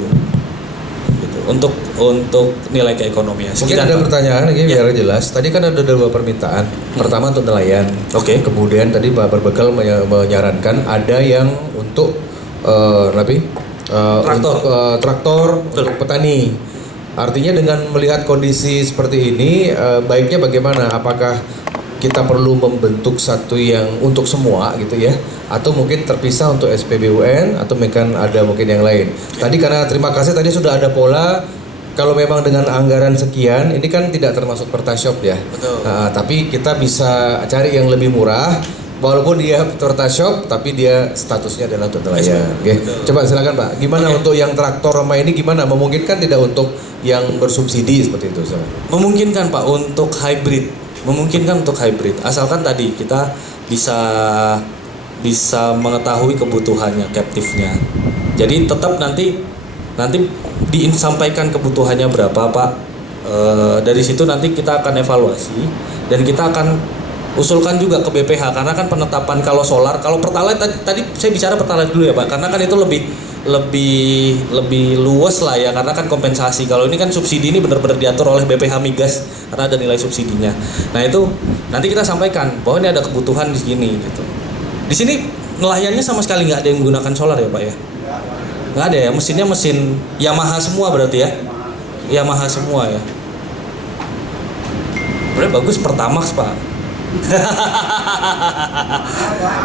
gitu, untuk nilai keekonomian. Mungkin ada pertanyaan ini biar jelas. Tadi kan ada 2 permintaan. Pertama untuk nelayan. Oke. Kemudian tadi Pak Perbekal menyarankan ada yang untuk traktor untuk petani. Artinya dengan melihat kondisi seperti ini, baiknya bagaimana? Apakah kita perlu membentuk satu yang untuk semua gitu ya, atau mungkin terpisah untuk SPBUN, atau mungkin ada mungkin yang lain. Tadi karena terima kasih tadi sudah ada pola, kalau memang dengan anggaran sekian ini kan tidak termasuk Pertashop ya. Betul. Nah, tapi kita bisa cari yang lebih murah walaupun dia Pertashop tapi dia statusnya adalah untuk nelayan. Oke. Coba silakan Pak. Gimana untuk yang traktor sama ini gimana? Memungkinkan tidak untuk yang bersubsidi seperti itu? Memungkinkan Pak untuk hybrid. Memungkinkan untuk hybrid, asalkan tadi kita bisa mengetahui kebutuhannya, captive-nya. Jadi tetap nanti disampaikan kebutuhannya berapa Pak, Dari situ nanti kita akan evaluasi dan kita akan usulkan juga ke BPH, karena kan penetapan kalau solar, kalau Pertalite tadi saya bicara Pertalite dulu ya Pak, karena kan itu lebih luas lah ya, karena kan kompensasi. Kalau ini kan subsidi ini benar-benar diatur oleh BPH Migas karena ada nilai subsidinya. Nah itu nanti kita sampaikan bahwa ini ada kebutuhan di sini gitu. Di sini nelayannya sama sekali nggak ada yang menggunakan solar ya Pak ya? Nggak ada ya, mesinnya mesin Yamaha semua berarti ya? Yamaha semua ya. Berarti bagus Pertamax Pak.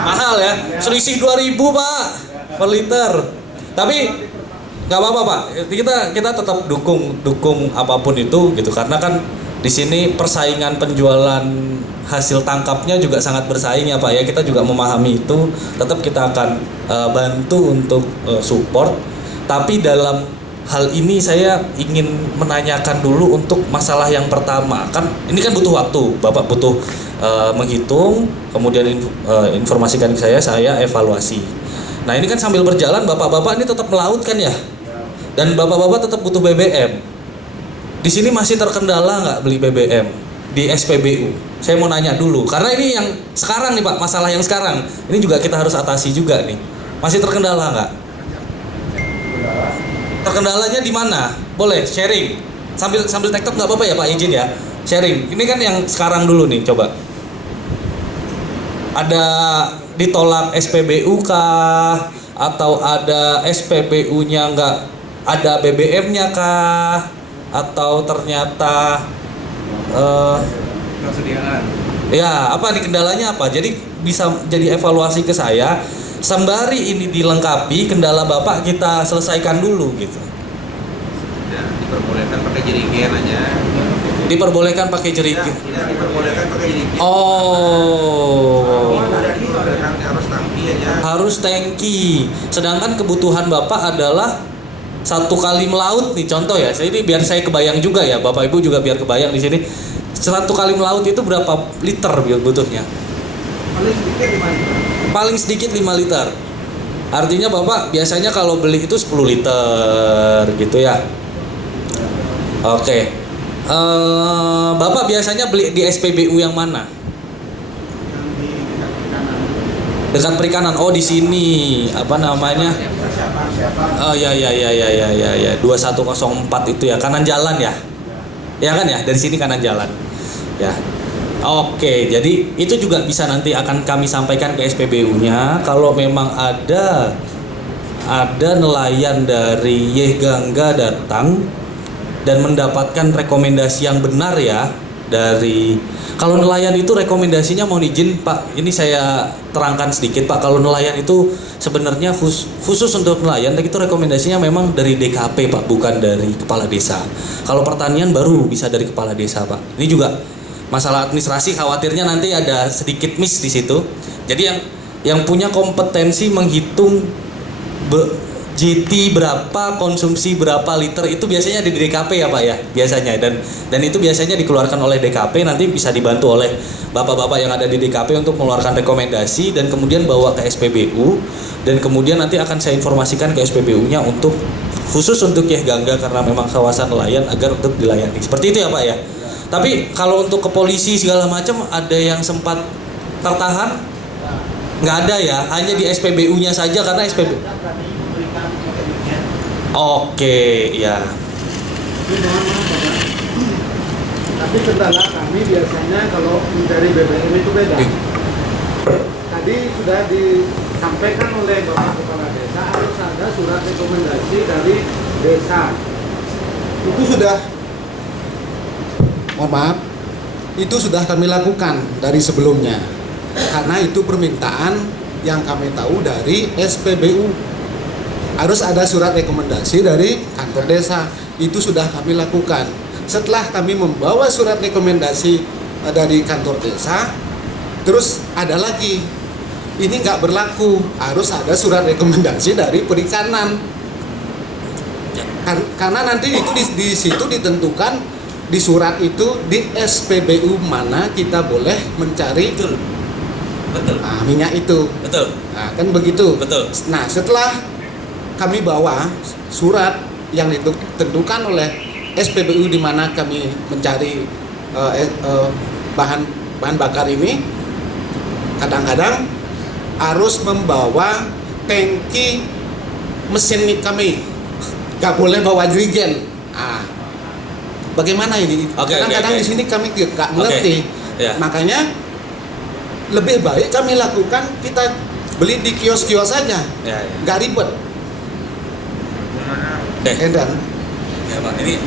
Mahal ya, selisih 2.000 Pak per liter. Tapi nggak apa-apa Pak, kita tetap dukung apapun itu gitu, karena kan di sini persaingan penjualan hasil tangkapnya juga sangat bersaing ya Pak ya. Kita juga memahami itu, tetap kita akan bantu untuk support. Tapi dalam hal ini saya ingin menanyakan dulu untuk masalah yang pertama, kan ini kan butuh waktu, Bapak butuh menghitung, kemudian informasikan ke saya evaluasi. Nah ini kan sambil berjalan bapak-bapak ini tetap melaut kan ya, dan bapak-bapak tetap butuh BBM. Di sini masih terkendala nggak beli BBM di SPBU? Saya mau nanya dulu, karena ini yang sekarang nih Pak, masalah yang sekarang ini juga kita harus atasi juga nih. Masih terkendala nggak? Terkendalanya di mana? Boleh sharing sambil TikTok nggak apa-apa ya Pak, izin ya sharing. Ini kan yang sekarang dulu nih, coba. Ada ditolak SPBU kah? Atau ada SPBU-nya nggak ada BBM-nya kah? Atau ternyata persediaan? Ya, apa nih kendalanya apa? Jadi bisa jadi evaluasi ke saya. Sembari ini dilengkapi, kendala Bapak kita selesaikan dulu gitu. Ya, diperbolehkan pakai jerigen aja. Diperbolehkan pakai jerigen. Tidak diperbolehkan pakai jerigen. Oh. Harus tangki aja. Harus tangki. Sedangkan kebutuhan Bapak adalah 1 kali melaut nih, contoh ya. Ini biar saya kebayang juga ya, Bapak Ibu juga biar kebayang di sini. 1 kali melaut itu berapa liter butuhnya? Paling sedikit 5 liter. Artinya Bapak biasanya kalau beli itu 10 liter gitu ya. Oke. Bapak biasanya beli di SPBU yang mana? Dekat perikanan. Oh, di sini. Apa namanya? Oh ya 2104 itu ya, kanan jalan ya. Ya kan ya, dari sini kanan jalan. Ya. Oke, jadi itu juga bisa nanti akan kami sampaikan ke SPBU-nya kalau memang ada nelayan dari Yegangga datang dan mendapatkan rekomendasi yang benar ya dari, kalau nelayan itu rekomendasinya, mohon izin Pak, ini saya terangkan sedikit Pak, kalau nelayan itu sebenarnya khusus untuk nelayan itu rekomendasinya memang dari DKP Pak, bukan dari kepala desa. Kalau pertanian baru bisa dari kepala desa Pak. Ini juga masalah administrasi, khawatirnya nanti ada sedikit miss di situ. Jadi yang punya kompetensi menghitung GT berapa, konsumsi berapa liter itu biasanya di DKP ya Pak ya, biasanya, dan itu biasanya dikeluarkan oleh DKP, nanti bisa dibantu oleh bapak-bapak yang ada di DKP untuk mengeluarkan rekomendasi dan kemudian bawa ke SPBU, dan kemudian nanti akan saya informasikan ke SPBU-nya untuk khusus untuk Yegangga karena memang kawasan nelayan agar untuk dilayani. Seperti itu ya Pak ya. Tapi kalau untuk ke polisi segala macam ada yang sempat tertahan? Nggak ada ya, hanya di SPBU-nya saja karena SPBU. Oke, ya. Tapi kendala kami biasanya kalau dari BBM itu beda. Tadi sudah disampaikan oleh Bapak Kepala Desa harus ada surat rekomendasi dari desa. Itu sudah, mohon maaf, itu sudah kami lakukan dari sebelumnya. Karena itu permintaan yang kami tahu dari SPBU. Harus ada surat rekomendasi dari kantor desa. Itu sudah kami lakukan. Setelah kami membawa surat rekomendasi dari kantor desa, terus ada lagi, ini nggak berlaku, harus ada surat rekomendasi dari perikanan. Karena nanti itu di situ ditentukan di surat itu di SPBU mana kita boleh mencari Betul. minyak itu. Betul. Nah, kan begitu. Betul. Nah, setelah kami bawa surat yang ditentukan oleh SPBU di mana kami mencari bahan bakar ini, kadang-kadang harus membawa tangki mesin kami, nggak boleh bawa jerigen. Bagaimana ini? Kadang-kadang di sini kami nggak mengerti. Ya. Makanya lebih baik kami lakukan, kita beli di kios-kios saja, nggak ribet. Edan. Ya Pak, ini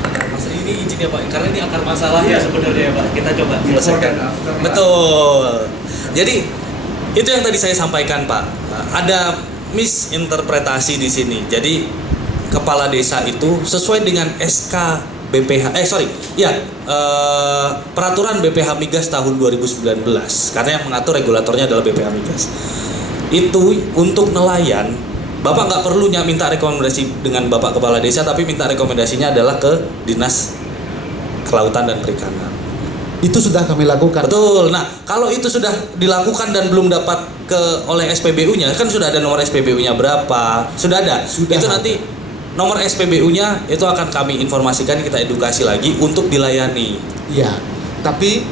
izin ya Pak, karena ini akar masalahnya sebenarnya ya Pak. Kita coba selesaikan. Betul. Jadi itu yang tadi saya sampaikan Pak. Ada misinterpretasi di sini. Jadi kepala desa itu sesuai dengan SK BPH, peraturan BPH Migas tahun 2019, karena yang mengatur regulatornya adalah BPH Migas. Itu untuk nelayan, Bapak nggak perlu minta rekomendasi dengan Bapak Kepala Desa, tapi minta rekomendasinya adalah ke Dinas Kelautan dan Perikanan. Itu sudah kami lakukan. Betul. Nah, kalau itu sudah dilakukan dan belum dapat oleh SPBU-nya, kan sudah ada nomor SPBU-nya berapa? Sudah ada. Sudah itu ada. nanti nomor SPBU-nya itu akan kami informasikan, kita edukasi lagi untuk dilayani. Iya. Tapi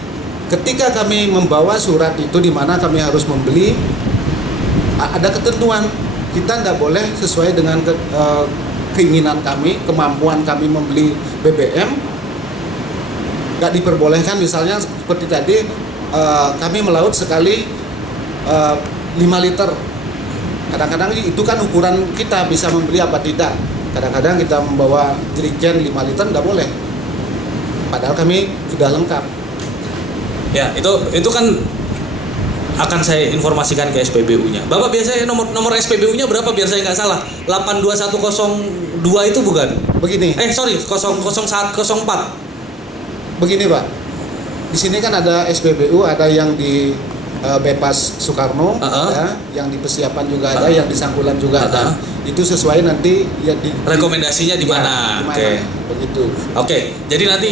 ketika kami membawa surat itu di mana kami harus membeli, ada ketentuan. Kita nggak boleh sesuai dengan keinginan kami, kemampuan kami membeli BBM. Nggak diperbolehkan, misalnya seperti tadi kami melaut sekali 5 liter. Kadang-kadang itu kan ukuran kita bisa membeli apa tidak. Kadang-kadang kita membawa jerigen 5 liter nggak boleh. Padahal kami sudah lengkap. Ya, itu kan akan saya informasikan ke SPBU-nya. Bapak biasanya nomor SPBU-nya berapa biar saya nggak salah? 82102 itu bukan? Begini. 004. Begini Pak, di sini kan ada SPBU, ada yang di Bypass Soekarno, ada yang di Persiapan juga ada, yang di Sangkulan juga ada. Itu sesuai nanti ya rekomendasinya di mana? Oke. Begitu. Oke. Jadi nanti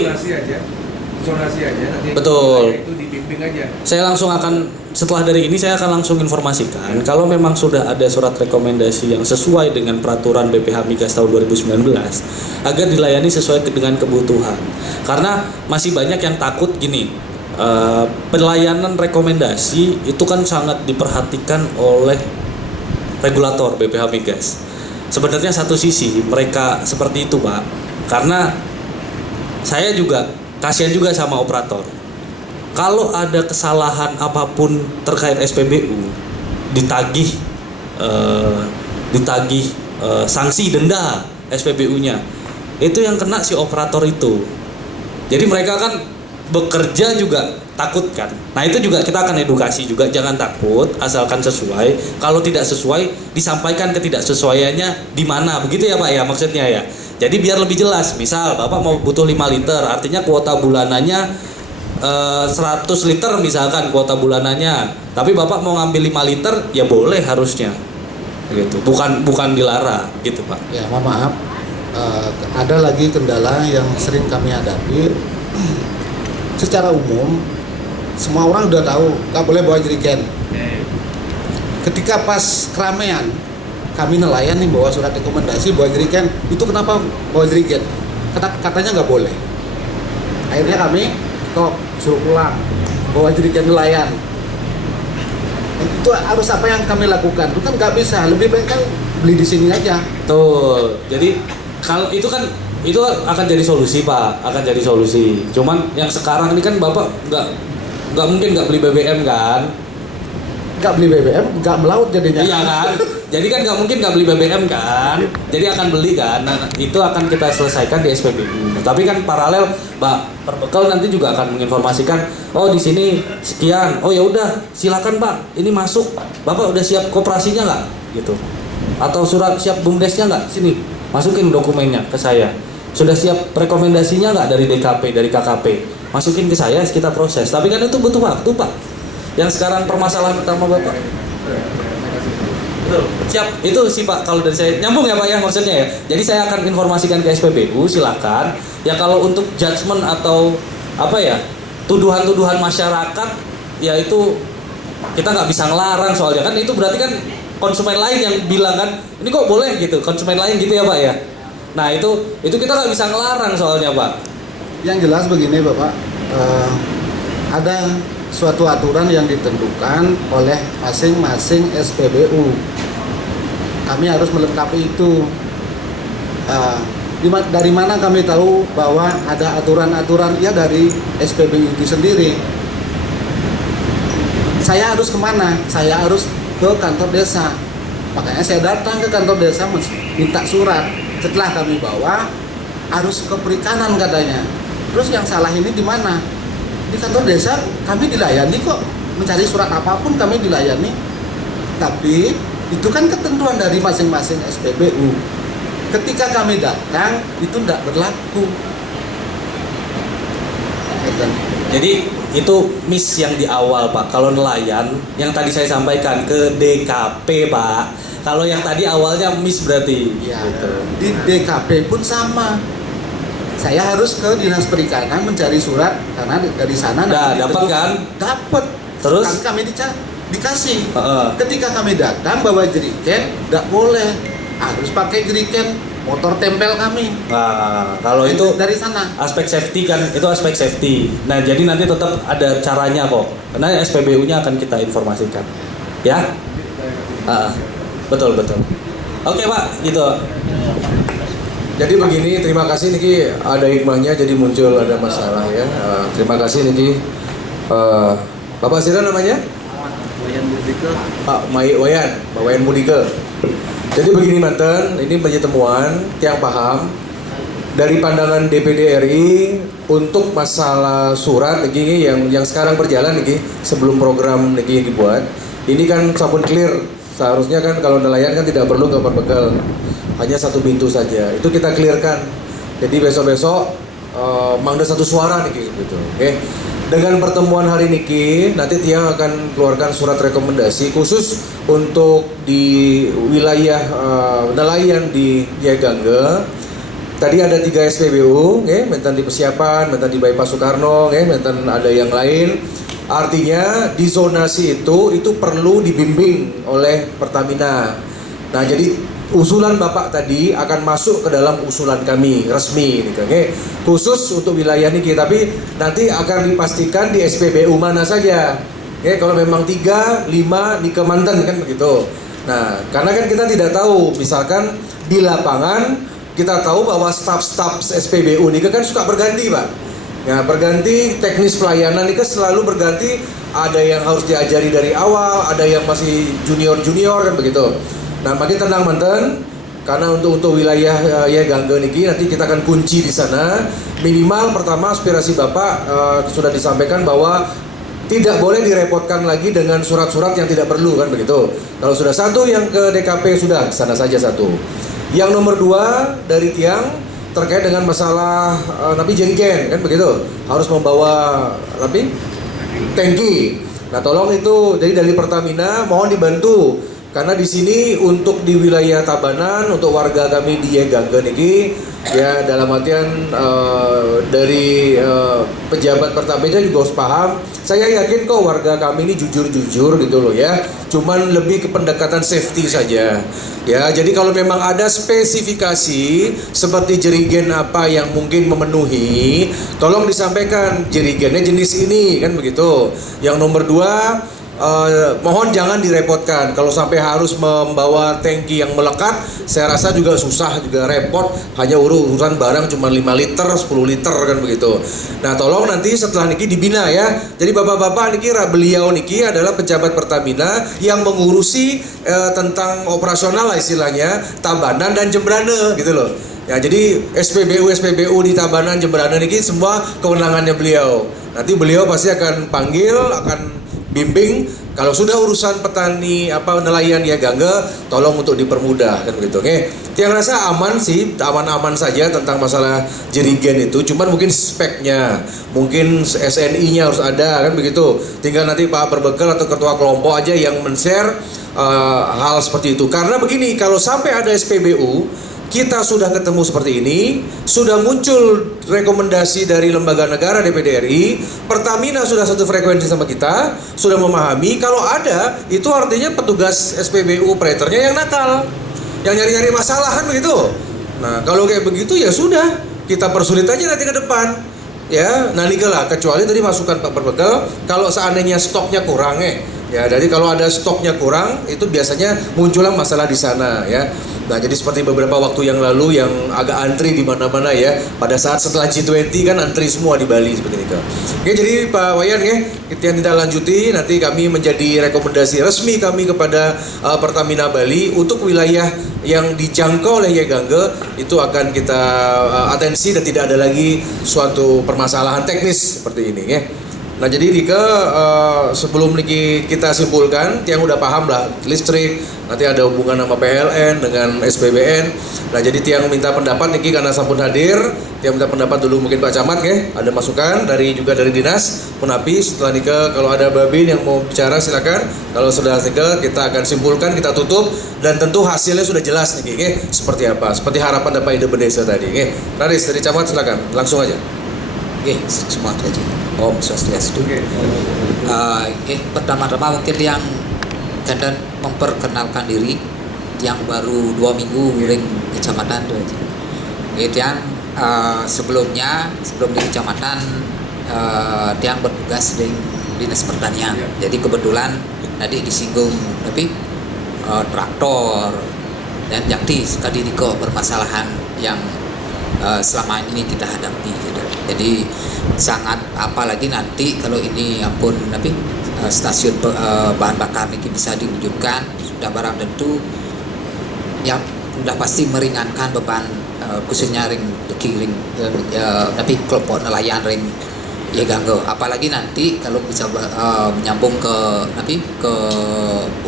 zonasi aja nanti. Betul. Itu dibimbing aja. Saya langsung akan, setelah dari ini saya akan langsung informasikan kalau memang sudah ada surat rekomendasi yang sesuai dengan peraturan BPH Migas tahun 2019 agar dilayani sesuai dengan kebutuhan. Karena masih banyak yang takut gini, pelayanan rekomendasi itu kan sangat diperhatikan oleh regulator BPH Migas. Sebenarnya satu sisi mereka seperti itu Pak, karena saya juga kasihan juga sama operator. Kalau ada kesalahan apapun terkait SPBU, ditagih sanksi denda SPBU-nya, itu yang kena si operator itu. Jadi mereka kan bekerja juga takut kan. Nah itu juga kita akan edukasi juga, jangan takut asalkan sesuai. Kalau tidak sesuai disampaikan ketidaksesuaiannya di mana, begitu ya Pak ya maksudnya ya. Jadi biar lebih jelas, misal Bapak mau butuh 5 liter, artinya kuota bulanannya 100 liter misalkan kuota bulanannya, tapi Bapak mau ngambil 5 liter ya boleh harusnya gitu, bukan dilarang gitu Pak. Ya mohon maaf, ada lagi kendala yang sering kami hadapi. Secara umum semua orang udah tahu nggak boleh bawa jerigen. Ketika pas keramaian kami nelayan nih bawa surat rekomendasi bawa jerigen, itu kenapa bawa jerigen? Katanya nggak boleh. Akhirnya kami kok suruh pulang bawa jerigen nelayan. Itu harus apa yang kami lakukan? Itu kan nggak bisa, lebih baik kan beli di sini aja. Tuh, jadi kalau itu kan itu akan jadi solusi Pak, akan jadi solusi. Cuman yang sekarang ini kan Bapak nggak mungkin nggak beli BBM kan? Nggak beli BBM, nggak melaut jadinya. Iya kan? Jadi kan nggak mungkin nggak beli BBM kan? Jadi akan beli kan? Nah itu akan kita selesaikan di SPBU. Tapi kan paralel, Pak Perbekal nanti juga akan menginformasikan, oh di sini sekian, oh ya udah silakan Pak, ini masuk. Bapak udah siap koperasinya nggak? Gitu. Atau surat siap bumdesnya nggak? Sini, masukin dokumennya ke saya. Sudah siap rekomendasinya nggak dari DKP, dari KKP? Masukin ke saya, kita proses. Tapi kan itu butuh waktu Pak. Yang sekarang permasalahan utama Bapak. Betul. Siap. Itu sih Pak kalau dari saya. Nyambung ya Pak ya maksudnya ya. Jadi saya akan informasikan ke SPBU, silakan. Ya kalau untuk judgement atau apa ya, tuduhan-tuduhan masyarakat, ya itu kita nggak bisa ngelarang soalnya kan itu berarti kan konsumen lain yang bilang kan, ini kok boleh gitu, konsumen lain gitu ya Pak ya. Nah itu kita nggak bisa ngelarang soalnya Pak. Yang jelas begini Bapak, ada suatu aturan yang ditentukan oleh masing-masing SPBU. Kami harus melengkapi itu. Dari mana kami tahu bahwa ada aturan-aturan? Ya dari SPBU itu sendiri. Saya harus kemana? Saya harus ke kantor desa. Makanya saya datang ke kantor desa minta surat. Setelah kami bawa, harus ke perikanan katanya. Terus yang salah ini di mana? Di kantor desa kami dilayani kok. Mencari surat apapun kami dilayani. Tapi itu kan ketentuan dari masing-masing SPBU. Ketika kami datang itu tidak berlaku. Jadi itu miss yang di awal Pak. Kalau nelayan yang tadi saya sampaikan ke DKP Pak. Kalau yang tadi awalnya miss berarti. Ya, gitu. di DKP pun sama. Saya harus ke Dinas Perikanan mencari surat karena dari sana Dapat kan? Dapat. Terus? Kami dikasih. Heeh. Ketika kami datang bawa jerigen, tidak boleh. Harus pakai jerigen motor tempel kami. Nah, kalau itu dari sana. aspek safety kan, itu aspek safety. Nah, jadi nanti tetap ada caranya kok. Karena SPBU-nya akan kita informasikan. Ya? Betul. Oke Pak, gitu. Jadi begini, terima kasih Niki, ada hikmahnya jadi muncul ada masalah ya. Terima kasih Niki. Bapak Sira namanya? Wayan Mudike. Pak Wayan Mudike. Jadi begini manten, ini menjadi temuan yang paham dari pandangan DPD RI untuk masalah surat Niki yang sekarang berjalan Niki sebelum program Niki dibuat. Ini kan sabun clear. Seharusnya kan kalau nelayan kan tidak perlu gambar bekal. Hanya satu pintu saja. Itu kita clearkan. Jadi besok-besok mangda satu suara nih gitu. Oke. Dengan pertemuan hari ini nanti Tiang akan keluarkan surat rekomendasi khusus untuk di wilayah nelayan di Yegangge. Tadi ada 3 SPBU, menten di Persiapan, menten di Bypass Soekarno, menten ada yang lain. Artinya di zonasi itu perlu dibimbing oleh Pertamina. Nah, jadi usulan Bapak tadi akan masuk ke dalam usulan kami resmi gitu, khusus untuk wilayah ini, tapi nanti akan dipastikan di SPBU mana saja. Kalau memang 3, 5 di Kemanten kan begitu. Nah, karena kan kita tidak tahu, misalkan di lapangan kita tahu bahwa staf-staf SPBU ini kan suka berganti, Pak. Ya, berganti teknis pelayanan ini kan selalu berganti, ada yang harus diajari dari awal, ada yang masih junior kan begitu. Nah, makin tenang manten, karena untuk wilayah Yegangge niki nanti kita akan kunci di sana. Minimal pertama aspirasi Bapak sudah disampaikan bahwa tidak boleh direpotkan lagi dengan surat-surat yang tidak perlu kan begitu. Kalau sudah satu yang ke DKP sudah sana saja satu. Yang nomor 2 dari Tiang terkait dengan masalah napi jerigen kan begitu, harus membawa napi tangki. Nah, tolong itu jadi dari Pertamina mohon dibantu. Karena di sini untuk di wilayah Tabanan untuk warga kami di Yegangge niki ya dalam artian dari pejabat Pertamina juga harus paham. Saya yakin kok warga kami ini jujur-jujur gitu loh ya. Cuman lebih ke pendekatan safety saja. Ya, jadi kalau memang ada spesifikasi seperti jerigen apa yang mungkin memenuhi, tolong disampaikan jerigennya jenis ini kan begitu. Yang nomor 2 mohon jangan direpotkan. Kalau sampai harus membawa tangki yang melekat, saya rasa juga susah, juga repot. Hanya urusan barang cuma 5 liter, 10 liter kan begitu. Nah, tolong nanti setelah niki dibina ya. Jadi bapak-bapak niki beliau niki adalah pejabat Pertamina yang mengurusi tentang operasional lah istilahnya Tabanan dan Jembrane gitu loh. Ya, jadi SPBU di Tabanan Jembrane niki semua kewenangannya beliau. Nanti beliau pasti akan panggil, akan bimbing. Kalau sudah urusan petani nelayan Yegangge, tolong untuk dipermudah kan begitu. Tiang rasa aman sih, aman-aman saja tentang masalah jerigen itu. Cuman mungkin speknya, mungkin SNI-nya harus ada kan begitu. Tinggal nanti Pak Berbekal atau ketua kelompok aja yang men-share hal seperti itu. Karena begini, kalau sampai ada SPBU kita sudah ketemu seperti ini, sudah muncul rekomendasi dari lembaga negara DPD RI, Pertamina sudah satu frekuensi sama kita, sudah memahami. Kalau ada, itu artinya petugas SPBU operatornya yang nakal, yang nyari-nyari masalah kan begitu. Nah kalau kayak begitu ya sudah, kita persulit aja nanti ke depan. Ya, nah lah, kecuali tadi masukan Pak Perbekal, kalau seandainya stoknya kurang ya, jadi kalau ada stoknya kurang itu biasanya muncullah masalah di sana ya. Nah jadi seperti beberapa waktu yang lalu yang agak antri di mana-mana ya, pada saat setelah G20 kan antri semua di Bali seperti itu. Oke, jadi Pak Wayan ya, kita tindak lanjuti, nanti kami menjadi rekomendasi resmi kami kepada Pertamina Bali untuk wilayah yang dijangkau oleh Yegangge itu akan kita atensi dan tidak ada lagi suatu permasalahan teknis seperti ini ya. Nah jadi Dika, sebelum Niki kita simpulkan, Tiang udah paham lah listrik, nanti ada hubungan sama PLN dengan SPBN. Nah jadi Tiang minta pendapat Niki karena sampun hadir, Tiang minta pendapat dulu mungkin Pak Camat ya, ada masukan juga dari Dinas Punapi. Setelah Nika kalau ada Babin yang mau bicara silakan. Kalau sudah Nika kita akan simpulkan, kita tutup dan tentu hasilnya sudah jelas Niki ya, seperti apa, seperti harapan Bapak Ide Bendesa tadi ya. Raris dari Camat silakan, langsung aja. Oke, semua aja. Om Swastiastu. Pertama-tama mungkin yang kandan memperkenalkan diri yang baru 2 minggu ring kecamatan tuh aja. Yang sebelum di kecamatan tiang bertugas di dinas pertanian. Jadi kebetulan tadi disinggung tapi traktor dan jakti sekali di permasalahan yang selama ini kita hadapi gitu. Jadi sangat, apalagi nanti kalau ini ampun tapi stasiun bahan bakar ini bisa diwujudkan, sudah barang tentu yang sudah pasti meringankan beban khususnya ring tapi kelompok nelayan ring Yegangge. Apalagi nanti kalau bisa menyambung ke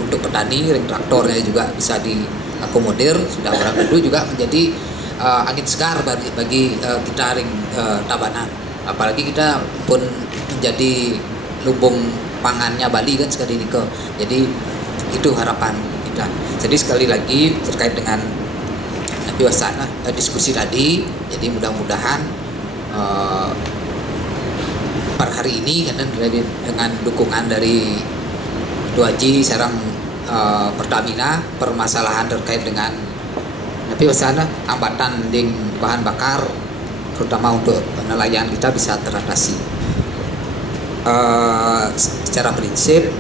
untuk petani ring traktornya juga bisa diakomodir, sudah barang tentu juga menjadi angin segar bagi kita ring Tabanan. Apalagi kita pun menjadi lumbung pangannya Bali kan sekali ini ke. Jadi itu harapan kita. Jadi sekali lagi terkait dengan diskusi tadi, jadi mudah-mudahan per hari ini karena dengan dukungan dari Duaji Serang Pertamina, permasalahan terkait dengan hambatan ding bahan bakar terutama untuk nelayan kita bisa teratasi. Secara prinsip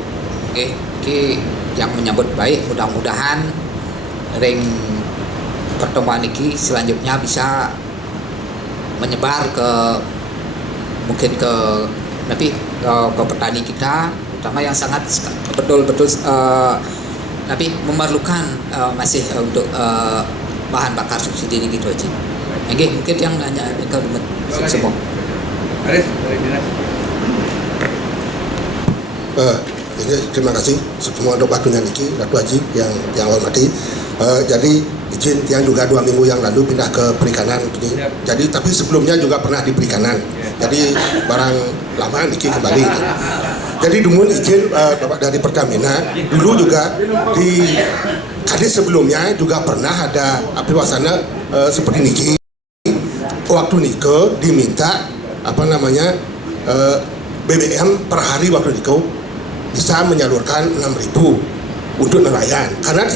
yang menyambut baik, mudah-mudahan ring pertemuan ini selanjutnya bisa menyebar ke mungkin ke petani kita, terutama yang sangat betul-betul memerlukan masih untuk bahan bakar subsidi ini gitu aja. Mungkin yang nanya ke semua. Aris dari Dinas. Terima kasih semua untuk waktunya Niki, Ratu Haji yang hormati. Jadi izin yang juga 2 minggu yang lalu pindah ke perikanan ini. Jadi tapi sebelumnya juga pernah di perikanan. Jadi barang lama Niki kembali. Jadi Dumun izin Bapak dari Pertamina dulu juga di Kadis sebelumnya juga pernah ada wasana seperti Niki. Waktu Niko diminta BBM per hari waktu Niko bisa menyalurkan 6.000 untuk nelayan karena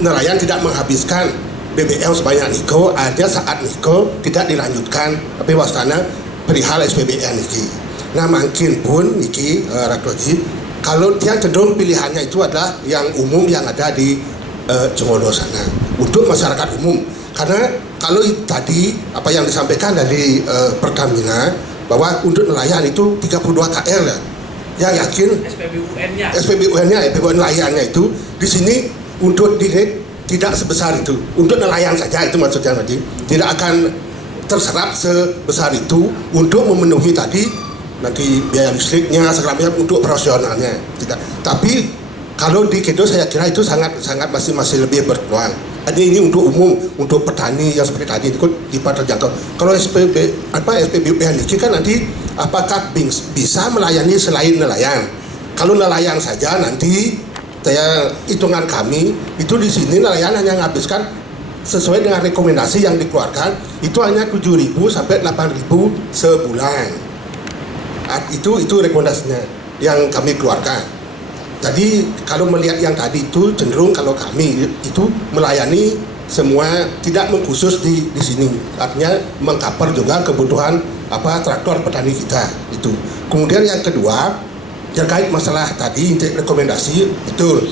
nelayan tidak menghabiskan BBM sebanyak Niko, ada saat Niko tidak dilanjutkan tapi wasana perihal SPBN Niki. Nah makin pun Niki Rakdoji kalau dia cenderung pilihannya itu adalah yang umum yang ada di Cenggodo sana untuk masyarakat umum. Karena kalau tadi apa yang disampaikan dari Pertamina bahwa untuk nelayan itu 32 KL ya yakin SPBUN-nya BBUN nelayannya itu di sini untuk tidak sebesar itu untuk nelayan saja, itu maksudnya tadi tidak akan terserap sebesar itu untuk memenuhi tadi nanti biaya listriknya segala macam untuk operasionalnya tidak. Tapi kalau di Kedo saya kira itu sangat masih lebih berpeluang. Ini untuk umum, untuk petani yang seperti tadi itu dapat terjangkau. Kalau SPBUN ini kan nanti apakah bisa melayani selain nelayan? Kalau nelayan saja nanti saya hitungan kami itu di sini nelayan hanya menghabiskan sesuai dengan rekomendasi yang dikeluarkan itu hanya 7.000 sampai 8.000 sebulan. Itu rekomendasinya yang kami keluarkan. Jadi kalau melihat yang tadi itu cenderung kalau kami itu melayani semua tidak mengkhusus di sini, artinya mengcover juga kebutuhan traktor petani kita itu. Kemudian yang kedua terkait masalah tadi rekomendasi, betul,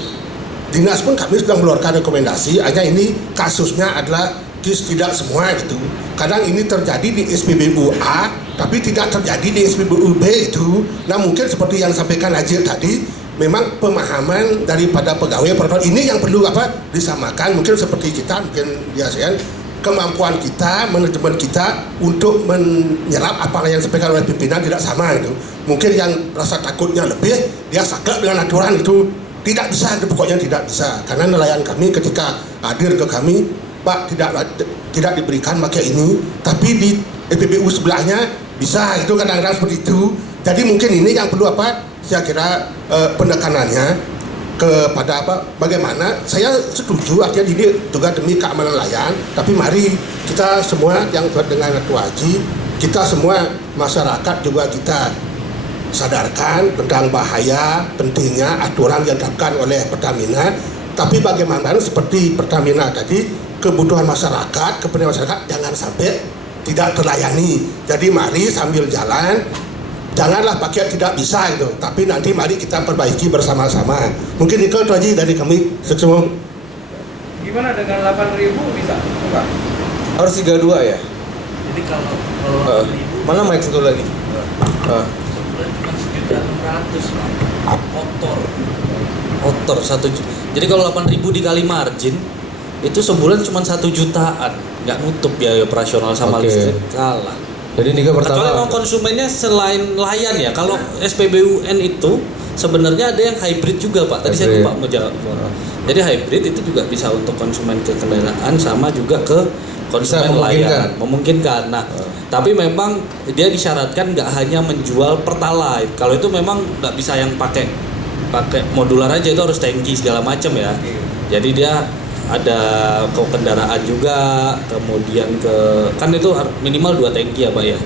dinas pun kami sudah mengeluarkan rekomendasi, hanya ini kasusnya adalah tidak semua gitu. Kadang ini terjadi di SPBU A tapi tidak terjadi di SPBU B itu. Nah mungkin seperti yang disampaikan Najir tadi, memang pemahaman daripada pegawai peraturan ini yang perlu disamakan. Mungkin seperti kita, mungkin biasanya kemampuan kita, manajemen kita untuk menyerap apa yang disampaikan oleh pimpinan tidak sama gitu. Mungkin yang rasa takutnya lebih, dia saklek dengan aturan itu tidak bisa, pokoknya tidak bisa. Karena nelayan kami ketika hadir ke kami, Pak tidak diberikan pakai ini, tapi di SPBU sebelahnya bisa, itu kadang-kadang seperti itu. Jadi mungkin ini yang perlu saya kira penekanannya kepada bagaimana. Saya setuju artinya ini juga demi keamanan nelayan, tapi mari kita semua yang dengan Ketua Haji, kita semua masyarakat juga kita sadarkan tentang bahaya pentingnya aturan yang dilakukan oleh Pertamina. Tapi bagaimana seperti Pertamina tadi, kebutuhan masyarakat, kepentingan masyarakat jangan sampai tidak terlayani. Jadi mari sambil jalan, janganlah pakai tidak bisa itu, tapi nanti mari kita perbaiki bersama-sama. Mungkin itu aja dari kami semua. Gimana dengan 8.000 bisa? Suka? Harus 32 ya? Jadi kalau mana mic satu lagi? sebulan cuma 1.600.000 Kotor 1 juta. Jadi kalau 8.000 dikali margin itu sebulan cuma 1 jutaan, nggak nutup biaya operasional sama listrik. Salah. Jadi Nika pertama. Kecuali memang konsumennya selain layan ya. Kalau SPBUN itu sebenarnya ada yang hybrid juga Pak. Tadi saya lupa mau jawab. Jadi hybrid itu juga bisa untuk konsumen ke kendaraan sama juga ke konsumen layan. Memungkinkan. Nah, tapi memang dia disyaratkan nggak hanya menjual pertalite. Kalau itu memang nggak bisa yang pakai modular aja, itu harus tangki segala macam ya. Jadi dia ada ke kendaraan juga, kemudian kan itu minimal 2 tangki ya Pak ya,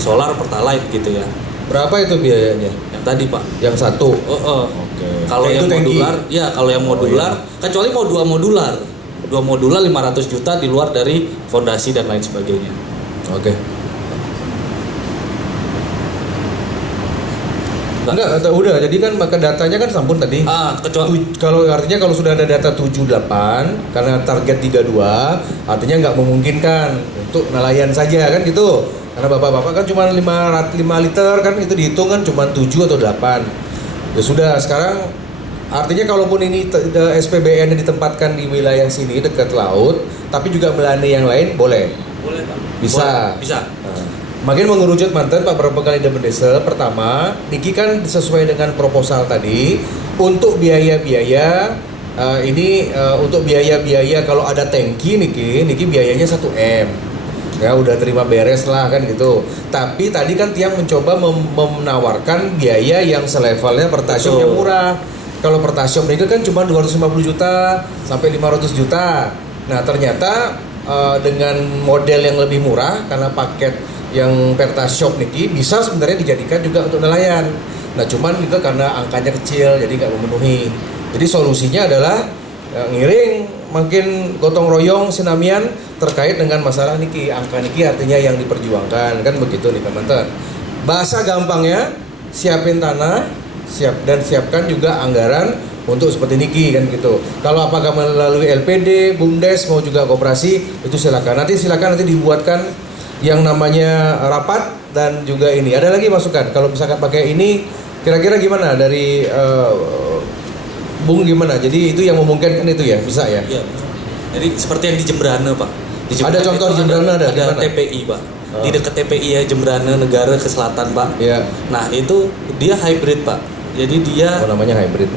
solar pertalite gitu ya. Berapa itu biayanya? Yang tadi Pak. Yang satu. Oke. Kalau yang modular, ya kalau yang modular, kecuali mau 2 modular 500 juta di luar dari fondasi dan lain sebagainya. Oke. Enggak, udah. Jadi kan maka datanya kan sampun tadi. Kecuali kalau artinya kalau sudah ada data 78 karena target 32, artinya nggak memungkinkan untuk nelayan saja kan gitu. Karena bapak-bapak kan cuma 5 liter kan itu dihitung kan cuma 7 atau 8. Ya sudah, sekarang artinya kalaupun ini SPBN yang ditempatkan di wilayah sini dekat laut, tapi juga melayani yang lain boleh. Boleh Pak. Bisa. Bisa. Makin mengerucut mantan Pak Perpekal Independesa. Pertama, Niki kan sesuai dengan proposal tadi untuk biaya-biaya untuk biaya-biaya kalau ada tangki Niki biayanya 1M. Ya udah terima beres lah kan gitu. Tapi tadi kan Tiang mencoba menawarkan biaya yang selevelnya Pertasium yang murah. Kalau Pertasium itu kan cuma 250 juta sampai 500 juta. Nah, ternyata dengan model yang lebih murah karena paket yang Pertashop niki bisa sebenarnya dijadikan juga untuk nelayan. Nah cuman juga karena angkanya kecil jadi nggak memenuhi. Jadi solusinya adalah ngiring makin gotong royong sinamian terkait dengan masalah niki. Angka niki artinya yang diperjuangkan kan begitu nih teman-teman. Bahasa gampangnya siapin tanah, siapkan juga anggaran untuk seperti niki kan gitu. Kalau apakah melalui LPD, BUMDes mau juga koperasi itu silakan. Nanti dibuatkan yang namanya rapat dan juga ini. Ada lagi masukan kalau misalkan pakai ini kira-kira gimana dari Bung gimana? Jadi itu yang memungkinkan itu ya, bisa ya? Iya. Jadi seperti yang di Jembrana Pak. Ada contoh di Jembrana ada TPI Pak. Di dekat TPI ya Jembrana Negara ke selatan Pak. Iya. Nah itu dia hybrid Pak. Jadi dia namanya hybrid.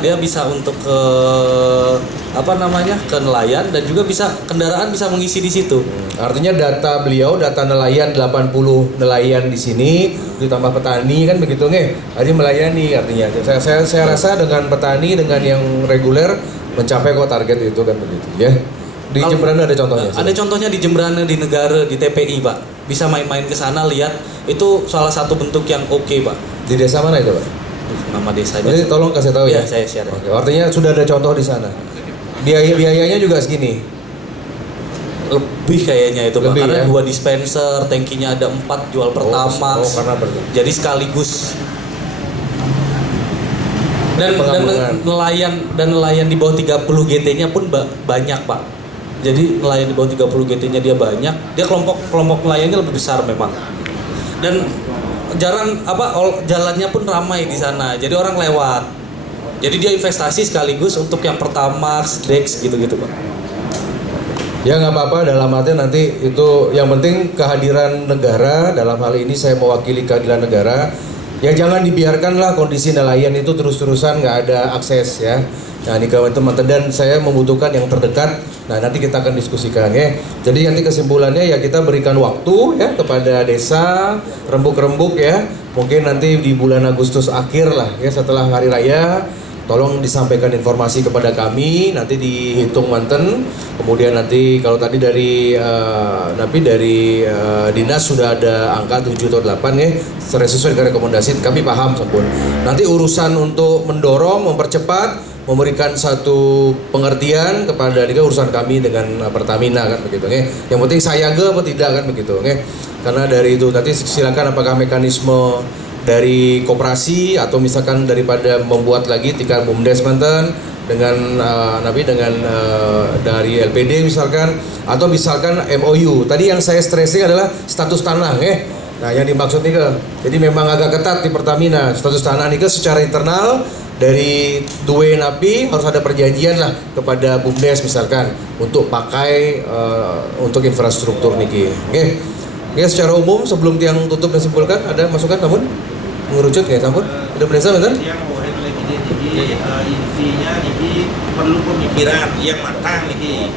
Dia bisa untuk ke ke nelayan dan juga bisa kendaraan bisa mengisi di situ. Artinya data nelayan 80 nelayan di sini ditambah petani kan begitu nggih. Jadi melayani artinya. Saya rasa dengan petani dengan yang reguler mencapai kok target itu kan begitu ya. Di Jembrana ada contohnya. Ada contohnya di Jembrana di Negara di TPI Pak. Bisa main-main ke sana lihat itu salah satu bentuk yang oke Pak. Di desa mana itu Pak? Nama desanya. Jadi tolong kasih tahu ya. Saya share. Oke, artinya sudah ada contoh di sana. Biayanya juga segini. lebih kayaknya itu Pak. Lebih, Karena ya? 2 dispenser, tangkinya ada 4 jual pertamax. karena Jadi sekaligus dan nelayan di bawah 30 GT-nya pun banyak Pak. Jadi nelayan di bawah 30 GT-nya dia banyak. Dia kelompok nelayannya lebih besar memang. Dan jalannya pun ramai di sana. Jadi orang lewat. Jadi dia investasi sekaligus untuk yang Pertamax, Dex gitu-gitu Pak. Ya nggak apa-apa, dalam artian nanti itu yang penting kehadiran negara, dalam hal ini saya mewakili keadilan negara. Ya jangan dibiarkanlah kondisi nelayan itu terus-terusan nggak ada akses ya. Nah ini teman-teman, dan saya membutuhkan yang terdekat. Nah nanti kita akan diskusikan ya. Jadi nanti kesimpulannya ya kita berikan waktu ya kepada desa Rembuk-Rembuk ya. Mungkin nanti di bulan Agustus akhir lah ya, setelah hari raya. Tolong disampaikan informasi kepada kami, nanti dihitung manten. Kemudian nanti kalau tadi dari dinas sudah ada angka 7 atau 8 ya, sesuai dengan rekomendasi, kami paham sampun. Nanti urusan untuk mendorong, mempercepat, memberikan satu pengertian kepada urusan kami dengan Pertamina kan begitu ya. Yang penting saya apa tidak kan begitu ya. Karena dari itu nanti silakan apakah mekanisme dari koperasi atau misalkan daripada membuat lagi tingkat BUMDes Banten dengan dari LPD misalkan, atau misalkan MOU. Tadi yang saya stressing adalah status tanah ya. Nah yang dimaksud nih jadi memang agak ketat di Pertamina status tanah nih secara internal dari dua napi harus ada perjanjian lah kepada BUMDes misalkan untuk pakai untuk infrastruktur niki. Oke. Ya secara umum sebelum tiang tutup dan simpulkan ada masukan namun mengerucut ya sampun udah berasa betul? Yang mau intinya niki perlu pemikiran yang matang niki.